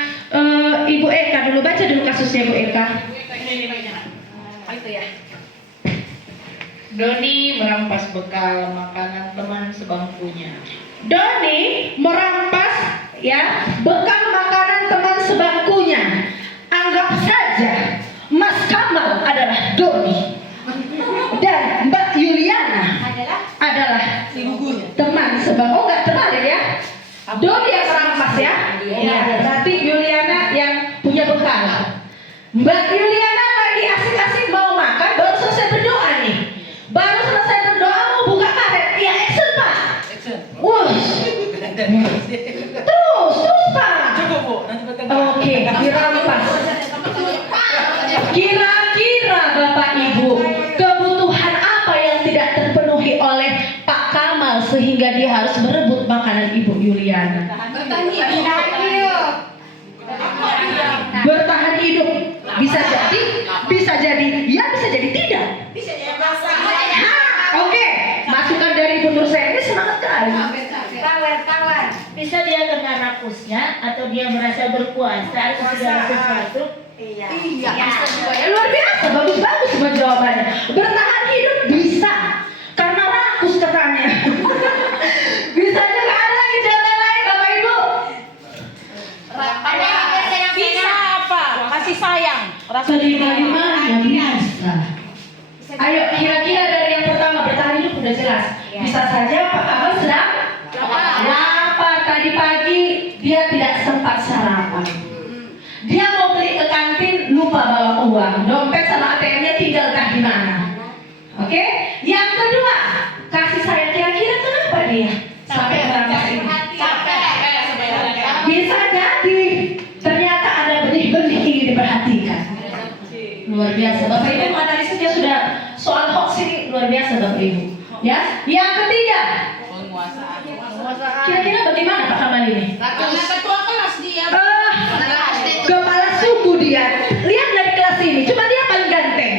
Ibu Eka dulu. Baca dulu kasusnya Bu Eka. Itu ya. Doni merampas bekal makanan teman sebangkunya. Doni merampas ya bekal makanan teman sebangkunya. Anggap saja Mas Kamal adalah Doni dan Mbak Yuliana adalah teman sebangku. Oh enggak terbalik ya. Doni yang merampas ya. Ya, berarti Yuliana yang punya bekal. Mbak Yuliana lagi asik-asik mau makan, baru selesai berdoa nih. Baru selesai berdoa mau buka karet. Ya action Pak. Wah. Terus Pak. Oke, dirampas. Kira-kira Bapak Ibu, kebutuhan apa yang tidak terpenuhi oleh Pak Kamal sehingga dia harus berebut makanan Ibu Yuliana? Bertahan hidup. Bisa jadi ya, bisa jadi tidak. Oke, masukan dari Ibu Nur saya ini semangat kali. Kawan, bisa dia kena rakusnya atau dia merasa berkuasa atau segala sesuatu. Iya. Luar biasa, bagus semua jawabannya. Bertahan hidup bisa karena rakus katanya. Bisa juga ada lagi jawaban lain Bapak Ibu. Bisa apa? Kasih sayang. Kelima-limanya bisa. Ayo kira-kira dari yang pertama, bertahan hidup udah jelas. Bisa saja Pak Kamal sedang lapar tadi pagi, dia tidak sempat sarapan. Dia mau beli ke kantin, lupa bawa uang, dompet sama ATM-nya tinggal entah di mana. Oke? Yang kedua, kasih sayang. Kira-kira kenapa dia sampai merampas ini? Bisa jadi ternyata ada benih-benih ingin diperhatikan. Luar biasa, Bapak Ibu analisisnya sudah soal hoax ini luar biasa Bapak Ibu. Ya, yang ketiga, kira-kira bagaimana Pak Kamal ini? Karena ketua kelas dia. Kepala suku dia. Lihat dari kelas ini, cuma dia paling ganteng.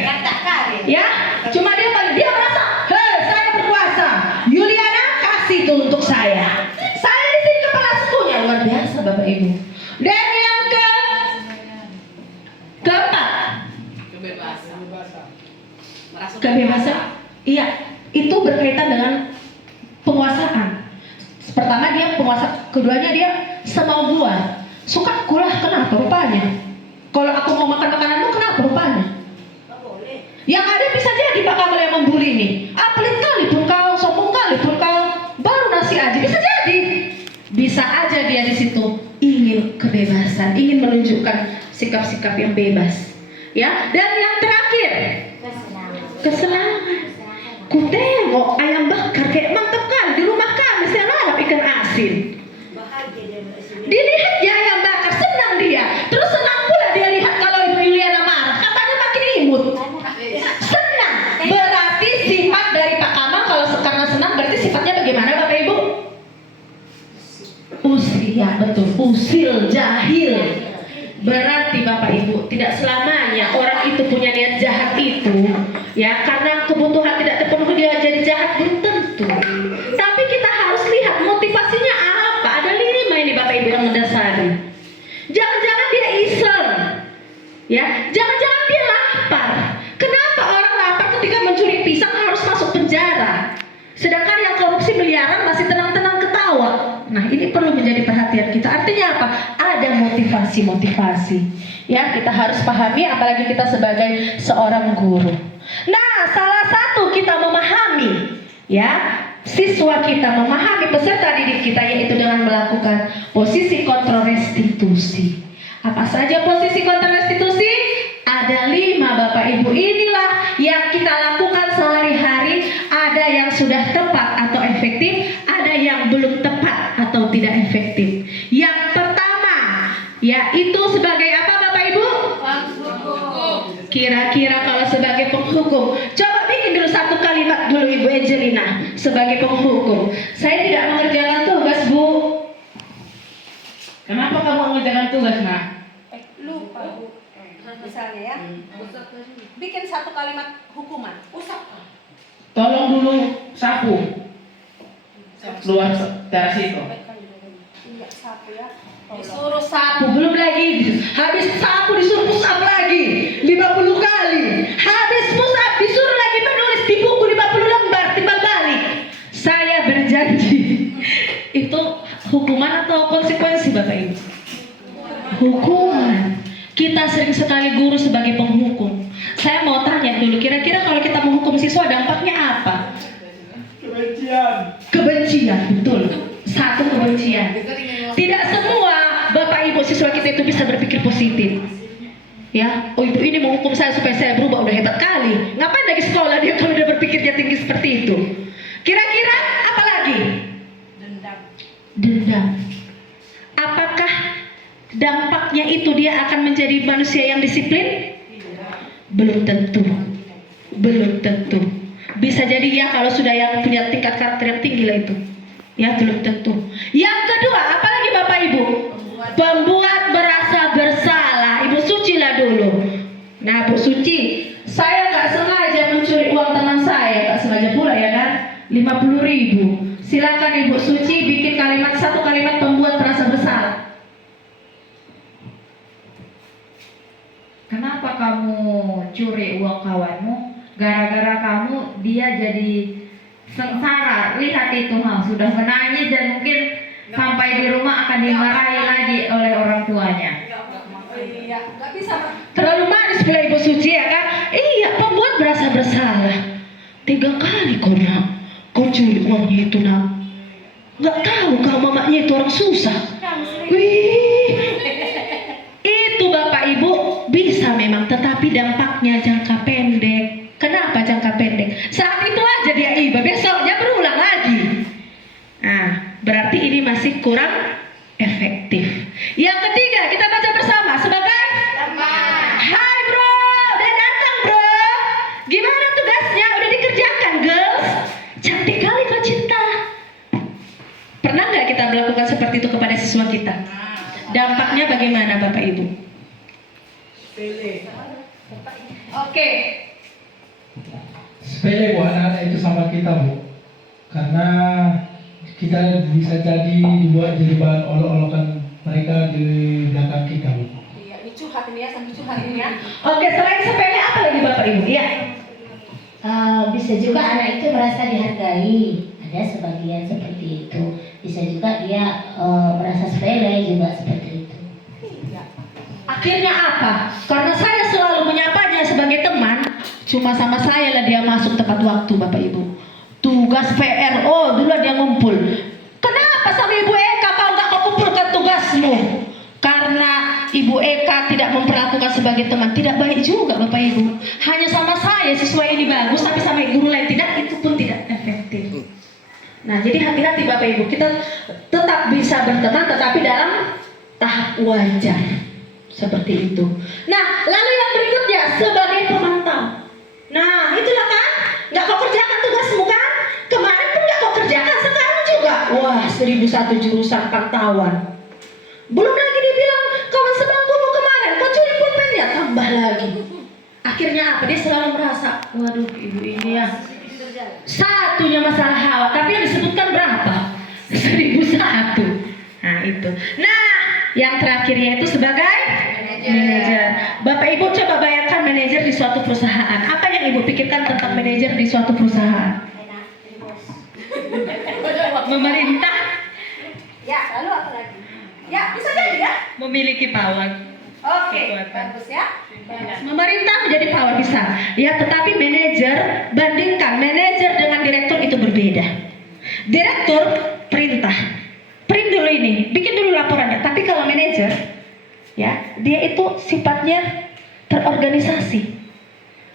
Ya, cuma dia merasa, hei saya berkuasa. Yuliana kasih itu untuk saya. Saya di sini kepala sukunya, luar biasa Bapak Ibu. Dan yang keempat, kebebasan. Iya, itu berkaitan dengan penguasaan. Pertama dia penguasa, keduanya dia semau gua. Suka kulah kenapa rupanya? Kalau aku mau makan makananmu kenapa rupanya? Yang ada bisa jadi Pak Kamal yang membuli nih. Pelit kali pun kau, sombong kali pun kau, baru nasi aja bisa jadi. Bisa aja dia di situ ingin kebebasan, ingin menunjukkan sikap-sikap yang bebas. Ya, dan yang terakhir kesenangan. Ku tengok ayam bakar kayak mantap kan di rumah kami, saya lalap ikan asin. Dilihat ya ayam bakar, senang dia. Terus senang pula dia lihat kalau Ibu Yuliana marah, katanya makin imut. Berarti Bapak Ibu, tidak selamanya orang itu punya niat jahat itu, ya, karena kebutuhan tidak terpenuhi dia jadi jahat, belum tentu. Tapi kita harus lihat motivasinya apa. Ada 5 ini Bapak Ibu yang mendasari. Jangan-jangan dia iseng, ya, jangan-jangan dia lapar. Kenapa orang lapar ketika mencuri pisang harus masuk penjara? Sedangkan yang korupsi miliaran masih tenang-tenang ketawa. Nah, ini perlu menjadi perhatian kita. Artinya apa? Ada motivasi-motivasi. Ya, kita harus pahami, apalagi kita sebagai seorang guru. Nah, salah satu kita memahami, ya, siswa kita memahami peserta didik kita, yaitu dengan melakukan posisi kontrol restitusi. Apa saja posisi kontrol restitusi? Ada 5 Bapak Ibu. Inilah yang kita lakukan sehari-hari. Ada yang sudah tepat atau efektif, ada yang belum tepat atau tidak efektif. Yang pertama, yaitu sebagai apa Bapak Ibu? Kira-kira kalau sebagai penghukum, coba bikin dulu satu kalimat dulu Ibu Angelina sebagai penghukum. Saya tidak mengerjakan tugas, Bu. Kenapa kamu mengerjakan tugas, Nak? Lupa, Bu. Misalnya ya, bikin satu kalimat hukuman. Usap. Tolong dulu sapu luar teras itu. Iya, sapu ya. Disuruh sapu, belum lagi habis sapu disuruh pusap lagi 50 kali. Habis pusap disuruh lagi menulis di buku 50 lembar timbal balik. Saya berjanji. Itu hukuman atau konsekuensi Bapak Ibu? Hukuman. Kita sering sekali guru sebagai penghukum. Saya mau tanya dulu, kira-kira kalau kita menghukum siswa dampaknya apa? Kebencian, betul. Satu, kebencian. Tidak semua Bapak Ibu siswa kita itu bisa berpikir positif. Ya, oh ibu ini menghukum saya supaya saya berubah, udah hebat kali. Ngapain lagi sekolah dia kalau udah berpikirnya tinggi seperti itu? Kira-kira apa lagi? Dendam. Apakah dampaknya itu dia akan menjadi manusia yang disiplin? Belum tentu. Belum tentu. Bisa jadi ya kalau sudah yang punya tingkat karakter yang tinggi lah itu. Ya, belum tentu. Yang kedua, apalagi Bapak Ibu? Pembuat merasa bersalah. Ibu Suci lah dulu. Nah, Bu Suci, saya nggak sengaja mencuri uang teman saya, nggak sengaja pula ya kan? 50.000. Silakan Ibu Suci bikin satu kalimat pembuat merasa bersalah. Kenapa kamu curi uang kawanmu? Gara-gara kamu dia jadi sengsara. Lihat itu, sudah menangis dan mungkin sampai di rumah akan dimarahi lagi oleh orang tuanya. Iya, nggak bisa. Terlalu manis pula Ibu Suci ya kan? Iya, pembuat merasa bersalah. 3 kali kau curi uangnya itu nak. Nggak tahu kalau mamanya itu orang susah. Wih, itu Bapak Ibu bisa memang, tetapi dampaknya jangka pendek. Kenapa jangka pendek? Saat itu aja dia iba, besoknya berulang lagi. Nah, berarti ini masih kurang efektif. Yang ketiga, kita baca bersama sebagai Hai bro, udah datang bro. Gimana tugasnya? Udah dikerjakan girls? Cantik kali kau Cinta. Pernah nggak kita melakukan seperti itu kepada siswa kita? Dampaknya bagaimana Bapak Ibu? Oke. Sepele Bu, anak-anak itu sama kita Bu, karena kita bisa dibuat jadi bahan olok-olokan mereka di belakang kita Bu. Iya, ini curhat ini ya, sambil curhat ini ya. Oke, selain sepele apa lagi Bapak Ibu? Ya. Bisa juga anak itu merasa dihargai. Ada sebagian seperti itu. Bisa juga dia merasa sepele juga seperti itu. Akhirnya apa? Karena saya selalu menyapanya sebagai teman, cuma sama saya lah dia masuk tepat waktu Bapak Ibu. Tugas PRO dulu dia ngumpul. Kenapa sama Ibu Eka kau nggak kau kumpulkan tugasmu? Karena Ibu Eka tidak memperlakukan sebagai teman, tidak baik juga Bapak Ibu. Hanya sama saya siswa ini bagus, tapi sama guru lain tidak, itu pun tidak efektif. Nah, jadi hati-hati Bapak Ibu, kita tetap bisa berteman tetapi dalam tahap wajar. Seperti itu. Nah, lalu yang berikutnya sebagai pemantau. Nah, itulah kan, nggak kau kerjakan tugasmu kan? Kemarin pun nggak kau kerjakan, sekarang juga. Wah, 1001 jurusan pantauan. Belum lagi dibilang kawan sebangkumu kemarin lagi. Akhirnya apa? Dia selalu merasa, waduh ibu ini ya. Satunya masalah hawa, tapi yang disebutkan berapa? 1001. Nah itu. Nah, yang terakhirnya itu sebagai manajer. Bapak Ibu coba bayangkan manajer di suatu perusahaan. Apa yang Ibu pikirkan tentang manajer di suatu perusahaan? Memerintah. Ya, lalu apa lagi? Ya, bisa jadi ya. Memiliki power. Oke, bagus ya. Memerintah menjadi power bisa. Ya, tetapi manajer, bandingkan manajer dengan direktur itu berbeda. Direktur perintah, print dulu ini, bikin dulu laporannya. Tapi kalau manajer, ya, dia itu sifatnya terorganisasi,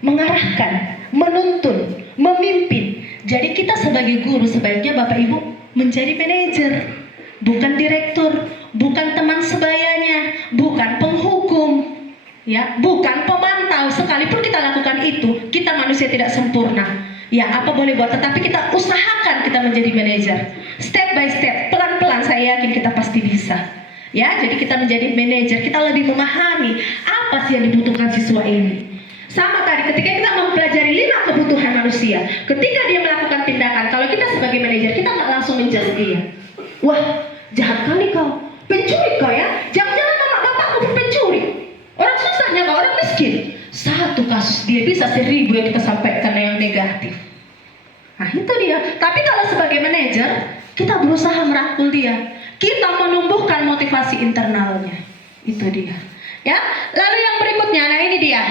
mengarahkan, menuntun, memimpin. Jadi kita sebagai guru sebaiknya Bapak Ibu menjadi manajer, bukan direktur, bukan teman sebayanya, bukan penghukum, ya, bukan pemantau. Sekalipun kita lakukan itu, kita manusia tidak sempurna. Ya, apa boleh buat, tetapi kita usahakan kita menjadi manajer. Step by step, pelan-pelan saya yakin kita pasti bisa. Ya, jadi kita menjadi manajer, kita lebih memahami apa sih yang dibutuhkan siswa ini. Sama tadi ketika kita mempelajari 5 kebutuhan manusia, ketika dia melakukan tindakan, kalau kita sebagai manajer, kita nggak langsung menjudge dia. Wah, jahat kali kau, pencuri kau ya, jangan-jangan mama bapakku pun pencuri. Orang susahnya kau, orang miskin. Satu kasus dia bisa 1000 yang kita sampaikan yang negatif. Nah itu dia. Tapi kalau sebagai manajer, kita berusaha merangkul dia, kita menumbuhkan motivasi internalnya. Itu dia. Ya, lalu yang berikutnya, nah ini dia.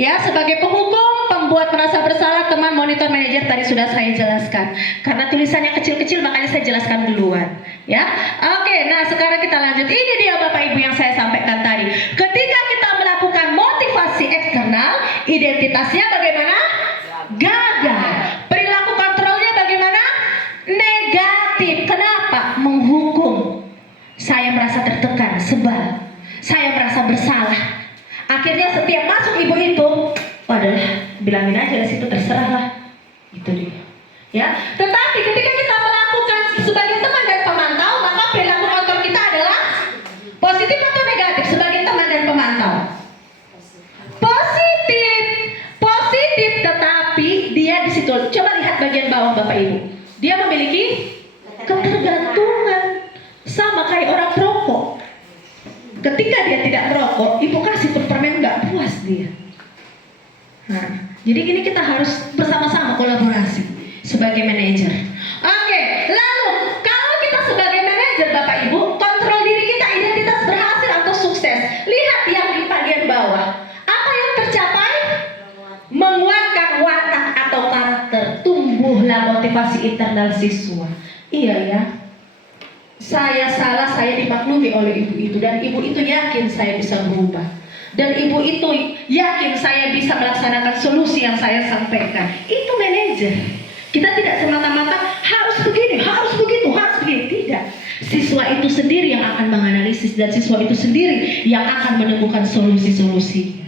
Ya, sebagai penghukum, pembuat merasa bersalah, teman, monitor, manajer tadi sudah saya jelaskan. Karena tulisannya kecil-kecil makanya saya jelaskan duluan. Ya, oke. Nah sekarang kita lanjut. Ini dia Bapak Ibu yang saya sampaikan tadi. Ketika kita melakukan motivasi eksternal, identitasnya bagaimana? Gagal. Perilaku kontrolnya bagaimana? Negatif. Kenapa? Menghukum. Saya merasa tertekan, sebal. Saya merasa bersalah. Akhirnya setiap masuk ibu itu, waduh, bilangin aja di situ, terserah lah. Itu dia. Ya, tetapi ketika kita melakukan sebagai teman dan pemantau, maka perilaku kontrol kita adalah positif atau negatif sebagai teman dan pemantau? Positif, positif, tetapi dia di situ. Coba lihat bagian bawah Bapak Ibu. Dia memiliki ketergantungan, sama kayak orang perokok. Ketika dia tidak merokok, ibu kasih permen nggak puas dia. Nah, jadi ini kita harus bersama-sama kolaborasi sebagai manajer. Oke, lalu kalau kita sebagai manajer Bapak Ibu, kontrol diri kita, identitas berhasil atau sukses. Lihat yang di bagian bawah. Apa yang tercapai? Menguatkan watak atau karakter. Tumbuhlah motivasi internal siswa. Iya ya. Saya salah, saya dimaklumi oleh ibu itu, dan ibu itu yakin saya bisa berubah, dan ibu itu yakin saya bisa melaksanakan solusi yang saya sampaikan. Itu manajer. Kita tidak semata-mata harus begini, harus begitu, harus begini. Tidak. Siswa itu sendiri yang akan menganalisis, dan siswa itu sendiri yang akan menemukan solusi-solusinya.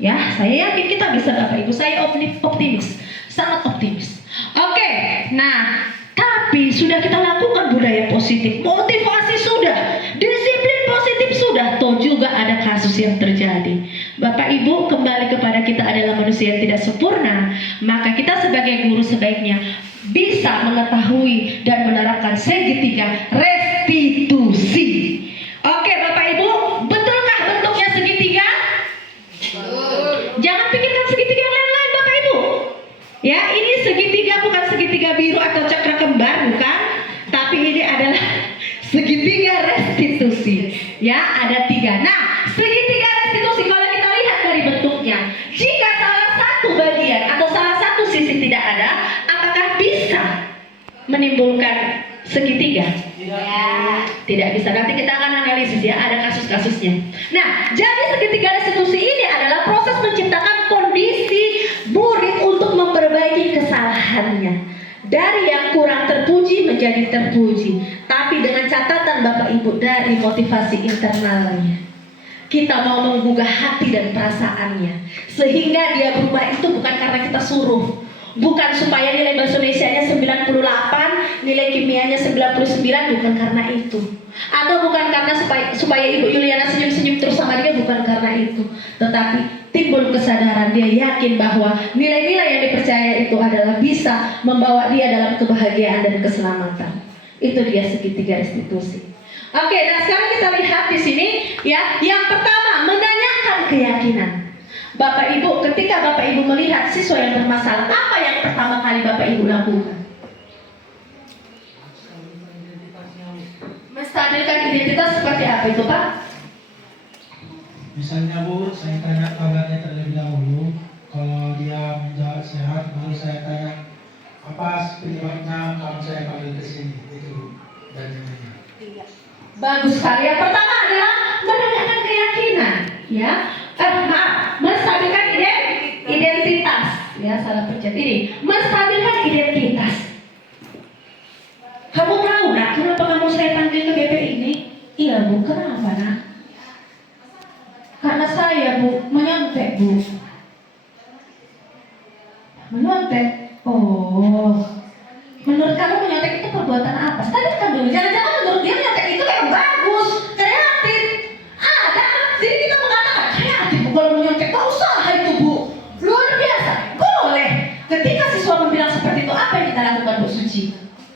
Ya, saya yakin kita bisa Bapak Ibu. Saya optimis, sangat optimis. Oke, nah. Tapi sudah kita lakukan budaya positif, motivasi sudah, disiplin positif sudah, toh juga ada kasus yang terjadi. Bapak Ibu, kembali kepada kita adalah manusia yang tidak sempurna, maka kita sebagai guru sebaiknya bisa mengetahui dan menerapkan segitiga restitusi. Oke Bapak Ibu, betulkah bentuknya segitiga? Jangan pikirkan segitiga yang lain-lain Bapak Ibu. Ya, ini segitiga bukan segitiga biru atau cakra kembar, bukan. Tapi ini adalah segitiga restitusi. Ya, ada 3. Nah, segitiga restitusi kalau kita lihat dari bentuknya, jika salah satu bagian atau salah satu sisi tidak ada, apakah bisa menimbulkan segitiga? Ya. Tidak bisa. Nanti kita akan analisis ya, ada kasus-kasusnya. Nah, jadi segitiga restitusi ini adalah proses menciptakan kondisi murid untuk memperbaiki kesalahannya, dari yang kurang terpuji menjadi terpuji, tapi dengan catatan Bapak Ibu dari motivasi internalnya. Kita mau menggugah hati dan perasaannya, sehingga dia berubah itu bukan karena kita suruh, bukan supaya nilai bahasa Indonesianya 98, nilai kimianya 99, bukan karena itu. Atau bukan karena supaya Ibu Yuliana senyum-senyum terus sama dia, bukan karena itu. Tetapi tim kebesaran, dia yakin bahwa nilai-nilai yang dipercaya itu adalah bisa membawa dia dalam kebahagiaan dan keselamatan. Itu dia segitiga restitusi. Oke, nah sekarang kita lihat di sini ya. Yang pertama, menanyakan keyakinan. Bapak Ibu, ketika Bapak Ibu melihat siswa yang bermasalah, apa yang pertama kali Bapak Ibu lakukan? Menstabilkan identitas seperti apa itu, Pak? Misalnya Bu, saya tanya kabarnya terlebih dahulu. Kalau dia menjawab sehat, baru saya tanya apa penyebabnya kamu saya panggil ke sini. Itu dan lainnya. Iya. Bagus sekali. Yang pertama adalah menanyakan keyakinan, ya. Menstabilkan identitas. Ya, salah pencet ini. Menstabilkan identitas. Kamu tahu nak, kenapa kamu saya panggil ke BP ini? Iya Bu, kenapa nak? Karena saya Bu, menyontek Bu. Menyontek? Oh, menurut kamu menyontek itu perbuatan apa? Stabilkan dulu, jangan-jangan menurut dia menyontek itu kayak bagus, kreatif. Ada, jadi kita mengatakan kreatif Bu, kalau menyontek, gak usaha itu Bu. Luar biasa, boleh. Ketika siswa membilang seperti itu, apa yang kita lakukan Bu Suci?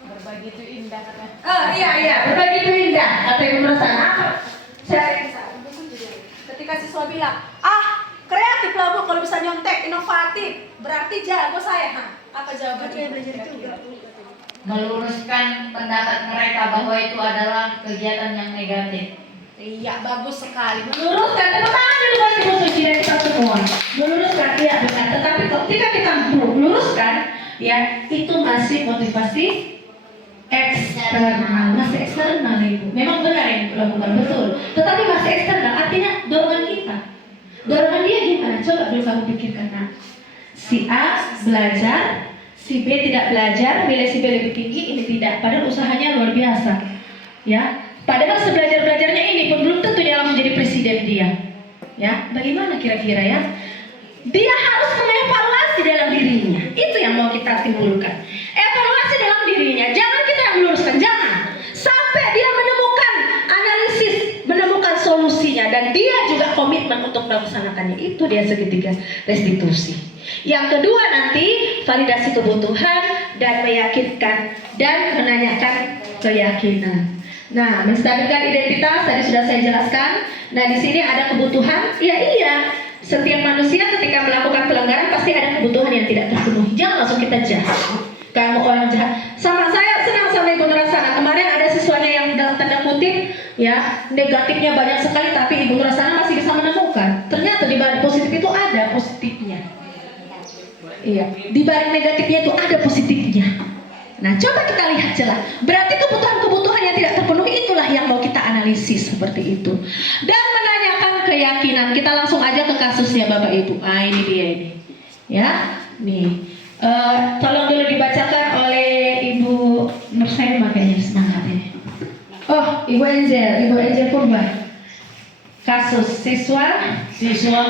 Berbagi itu indah katanya. Iya, berbagi itu indah. Kata Ibu Merasana apa? Ketika siswa bilang, kreatif lah Bu kalau bisa nyontek, inovatif, berarti jago saya. Apa jawabannya? Belajar itu meluruskan pendapat mereka bahwa itu adalah kegiatan yang negatif. Iya, bagus sekali. Meluruskan, tepuk tangan dulu buat Ibu Suci dan kita semua. Meluruskan, iya benar. Tetapi ketika kita meluruskan, ya itu masih motivasi eksternal, masih eksternal Ibu. Memang benar yang dilakukan, betul. Tetapi masih eksternal, artinya dorongan kita. Dorongan dia gimana? Coba dulu kamu pikirkan nak. Si A belajar, si B tidak belajar, nilai si B lebih tinggi, ini tidak. Padahal usahanya luar biasa, ya. Padahal sebelajar-belajarnya ini pun belum tentu dia langsung jadi presiden dia, ya. Bagaimana kira-kira ya? Dia harus mengevaluasi dalam dirinya. Itu yang mau kita timbulkan. Evaluasi dalam dirinya. Jangan kita yang meluruskan, jangan. Sampai dia menemukan analisis, menemukan solusinya, dan dia juga komitmen untuk melaksanakannya. Itu dia segitiga restitusi. Yang kedua nanti validasi kebutuhan dan meyakinkan dan menanyakan keyakinan. Nah, menstabilkan identitas tadi sudah saya jelaskan. Nah, di sini ada kebutuhan. Iya. Setiap manusia ketika melakukan pelanggaran pasti ada kebutuhan yang tidak terpenuhi. Jangan langsung kita jahat. Kamu orang jahat. Sama saya senang sama Ibu Nurasana. Kemarin ada siswanya yang dalam tanda kutip ya negatifnya banyak sekali, tapi Ibu Nurasana masih bisa menemukan. Ternyata di balik positif itu ada positifnya. Iya, di balik negatifnya itu ada positifnya. Nah, coba kita lihat jelas. Berarti kebutuhan-kebutuhan yang tidak terpenuhi itulah yang mau kita analisis seperti itu. Dan menanyakan keyakinan. Kita langsung aja ke kasusnya Bapak Ibu. Ini dia ini. Ya, nih. Tolong dulu dibacakan oleh Ibu Nursema makanya semangat ini. Oh, Ibu Angel Purba. Kasus siswa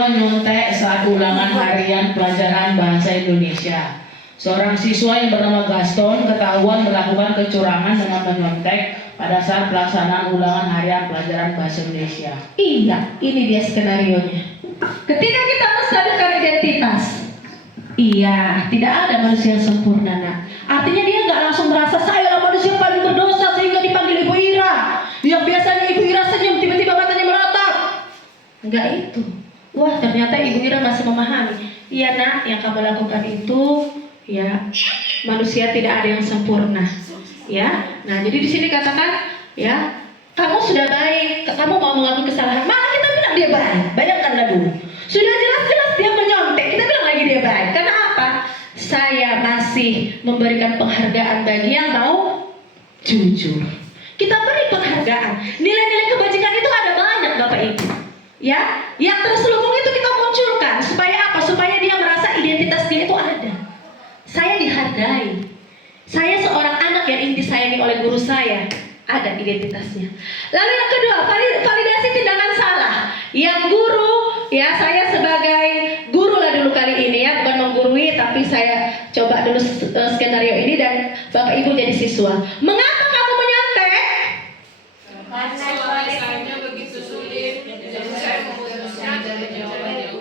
menyontek saat ulangan harian pelajaran bahasa Indonesia. Seorang siswa yang bernama Gaston ketahuan melakukan kecurangan dengan menyontek pada saat pelaksanaan ulangan harian pelajaran bahasa Indonesia. Iya, ini dia skenarionya. Ketika kita menstabilkan identitas, iya, tidak ada manusia yang sempurna nak. Artinya dia nggak langsung merasa saya adalah manusia paling berdosa sehingga dipanggil Ibu Ira. Yang biasanya Ibu Ira senyum, tiba-tiba matanya melotot. Enggak itu. Wah, ternyata Ibu Ira masih memahami. Iya nak, yang kamu lakukan itu ya manusia tidak ada yang sempurna. Ya, nah jadi di sini katakan ya kamu sudah baik, kamu mau mengakui kesalahan, malah kita bilang dia baik. Bayangkanlah dulu, sudah jelas-jelas dia menyontek, kita bilang lagi dia baik. Karena apa? Saya masih memberikan penghargaan bagi yang mau jujur. Kita beri penghargaan. Nilai-nilai kebajikan itu ada banyak Bapak Ibu. Ya, yang terselubung itu kita munculkan supaya apa? Supaya dia merasa identitas dia itu ada. Saya dihargai. Saya seorang anak yang disayangi oleh guru saya. Ada identitasnya. Lalu yang kedua, validasi tindakan salah. Yang guru, ya saya sebagai guru lah dulu kali ini ya, bukan menggurui, tapi saya coba dulu skenario ini dan Bapak Ibu jadi siswa. Mengapa kamu menyontek? Karena suasana begitu sulit, jadi saya memutuskan dari jawaban yang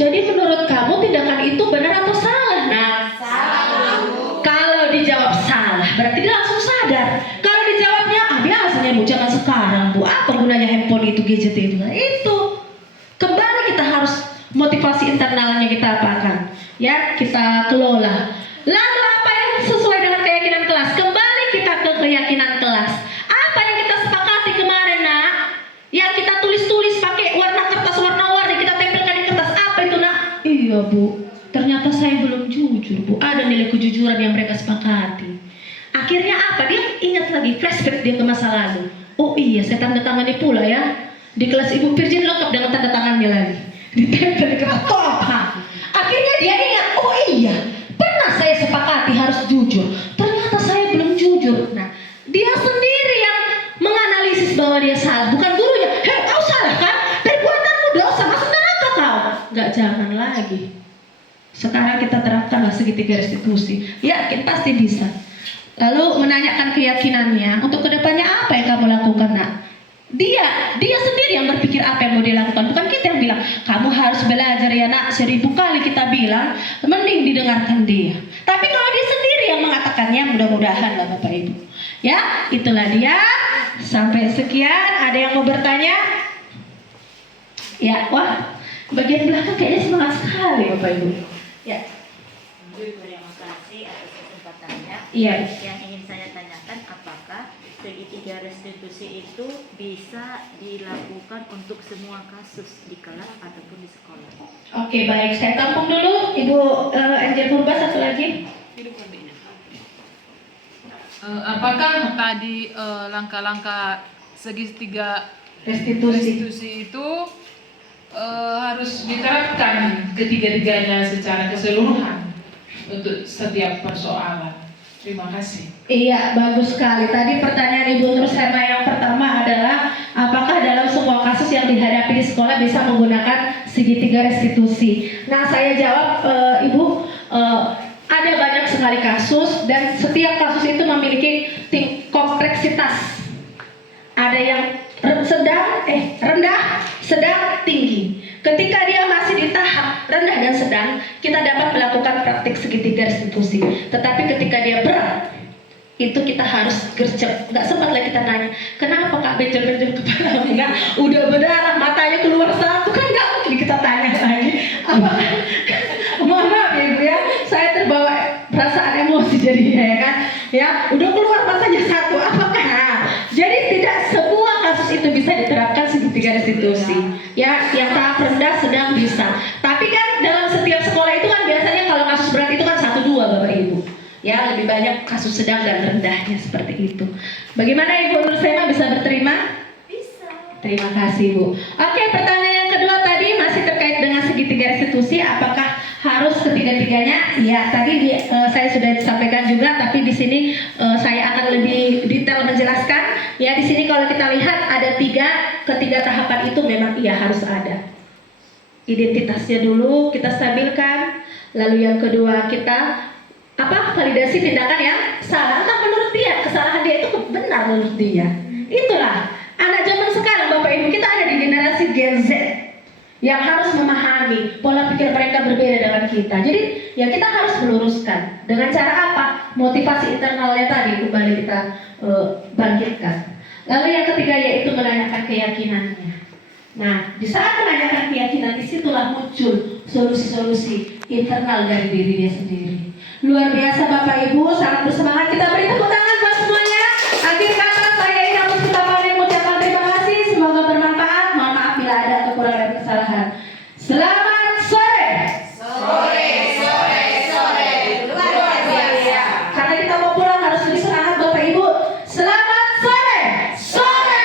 Jadi menurut kamu tindakan itu benar atau salah? Nah, kalau dijawab salah, berarti dia langsung sadar. Kalau dijawabnya, biasanya Bu zaman sekarang Bu, apa gunanya handphone itu, gadget itu? Nah, itu. Kembali kita harus motivasi internalnya kita apakan? Ya, kita kelola. Lalu apa yang sesuai dengan keyakinan kelas? Kembali kita ke keyakinan kelas. Apa yang kita sepakati kemarin, Nak? Yang kita tulis-tulis pakai warna kertas warna-warni, kita tempelkan di kertas. Apa itu, Nak? Iya, Bu. Ternyata saya belum jujur, Bu. Ada nilai kejujuran yang mereka sepakati. Akhirnya apa? Dia ingat lagi, flashback dia ke masa lalu. Oh iya, saya tanda tangani pula ya. Di kelas Ibu Virgin lengkap dengan tanda tangannya lagi. Ditempel di kertas. Apa? Akhirnya dia ingat, oh iya, pernah saya sepakati harus jujur. Ternyata saya belum jujur. Nah, dia sendiri yang menganalisis bahwa dia salah, bukan gurunya. Hei, kau salah kan? Perbuatanmu dosa, masuk neraka kau. Nggak, jangan lagi. Sekarang kita terapkanlah segitiga restitusi. Yakin pasti bisa. Lalu menanyakan keyakinannya, untuk kedepannya apa yang kamu lakukan, Nak? Dia sendiri yang berpikir apa yang mau dia lakukan, bukan kita yang bilang kamu harus belajar ya Nak. 1000 kali kita bilang, mending didengarkan dia. Tapi kalau dia sendiri yang mengatakannya, mudah-mudahan lah Bapak Ibu. Ya, itulah dia. Sampai sekian. Ada yang mau bertanya? Ya, wah, bagian belakang kayaknya semangat sekali Bapak Ibu. Ya. Terima kasih atas kesempatannya. Iya. Yang ingin saya tanyakan, apakah segitiga restitusi itu bisa dilakukan untuk semua kasus di kelas ataupun di sekolah? Oke, baik. Saya tampung dulu. Ibu Angel Purba, satu lagi. Apakah tadi langkah-langkah segitiga restitusi itu harus diterapkan ketiga-tiganya secara keseluruhan untuk setiap persoalan? Terima kasih. Iya, bagus sekali. Tadi pertanyaan Ibu Nur Sema yang pertama adalah apakah dalam semua kasus yang dihadapi di sekolah bisa menggunakan segitiga restitusi? Nah, saya jawab Ibu, ada banyak sekali kasus dan setiap kasus itu memiliki kompleksitas. Ada yang rendah, sedang, tinggi. Ketika dia masih di tahap rendah dan sedang, kita dapat melakukan praktik segitiga restitusi. Tetapi ketika dia berat, itu kita harus gercep. Nggak sempat lagi kita nanya, kenapa Kak benjol-benjol kepala? Enggak, udah berdarah, matanya keluar satu, kan nggak mungkin kita tanya lagi. Apakah? Mohon maaf ya Ibu ya, saya terbawa perasaan emosi jadinya ya kan. Ya, udah keluar matanya satu, apakah? Jadi tidak semua kasus itu bisa diterapkan segitiga restitusi. Ya, yang tahap rendah sedang bisa. Tapi kan dalam setiap sekolah itu kan biasanya kalau kasus berat itu kan 1-2 Bapak Ibu. Ya, lebih banyak kasus sedang dan rendahnya seperti itu. Bagaimana Ibu Nur Sema, bisa berterima? Bisa. Terima kasih Bu. Oke, pertanyaan yang kedua tadi masih terkait dengan segitiga restitusi. Apakah harus ketiga-tiganya? Ya, tadi saya sudah sampaikan juga, tapi di sini saya akan lebih detail menjelaskan. Ya, di sini kalau kita lihat ada ketiga tahapan itu memang iya harus ada. Identitasnya dulu kita stabilkan, lalu yang kedua kita validasi tindakan yang salah. Nah, menurut dia kesalahan dia itu benar menurut dia. Itulah anak zaman sekarang Bapak Ibu, kita ada di generasi Gen Z yang harus memahami pola pikir mereka berbeda dengan kita. Jadi ya kita harus meluruskan dengan cara apa? Motivasi internalnya tadi kembali kita bangkitkan. Lalu yang ketiga yaitu menanyakan keyakinannya. Nah, di saat menanyakan keyakinan, disitulah muncul solusi-solusi internal dari diri dia sendiri. Luar biasa Bapak Ibu, sangat bersemangat. Kita beri tepuk tangan buat semuanya. Akhir kata saya Irakus Pita Pane mengucapkan terima kasih. Semoga bermanfaat. Mohon maaf bila ada kekurangan dan kesalahan. Selamat sore. Sore. Luar biasa. Karena kita mau pulang harus lebih semangat Bapak Ibu. Selamat sore. Sore.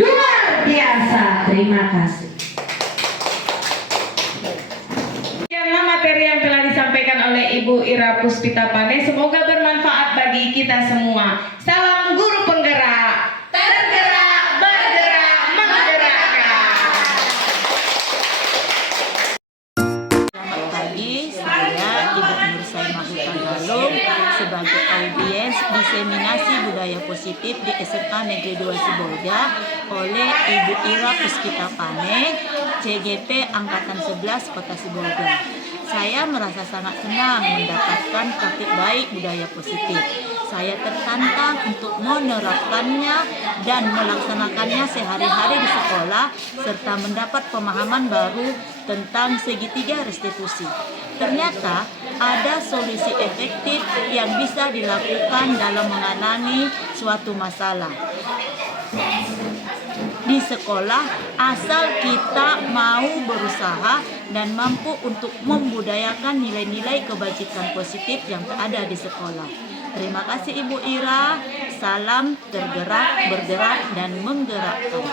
Luar biasa. Terima kasih. Materi yang telah disampaikan oleh Ibu Ira Puspita Pane semoga bermanfaat bagi kita semua. Salam guru penggerak, tergerak, bergerak, menggerakkan. Selamat pagi, saya Ibu Nur Saimah Hutan Galung sebagai audiens diseminasi budaya positif positif di SMA Negeri 2 Sibolga oleh Ibu Ira Puspita Pane, CGP Angkatan 11 Kota Sibolga. Saya merasa sangat senang mendapatkan praktik baik budaya positif. Saya tertantang untuk menerapkannya dan melaksanakannya sehari-hari di sekolah serta mendapat pemahaman baru tentang segitiga restitusi. Ternyata ada solusi efektif yang bisa dilakukan dalam menangani suatu masalah di sekolah asal kita mau berusaha dan mampu untuk membudayakan nilai-nilai kebajikan positif yang ada di sekolah. Terima kasih Ibu Ira. Salam tergerak, bergerak, dan menggerakkan.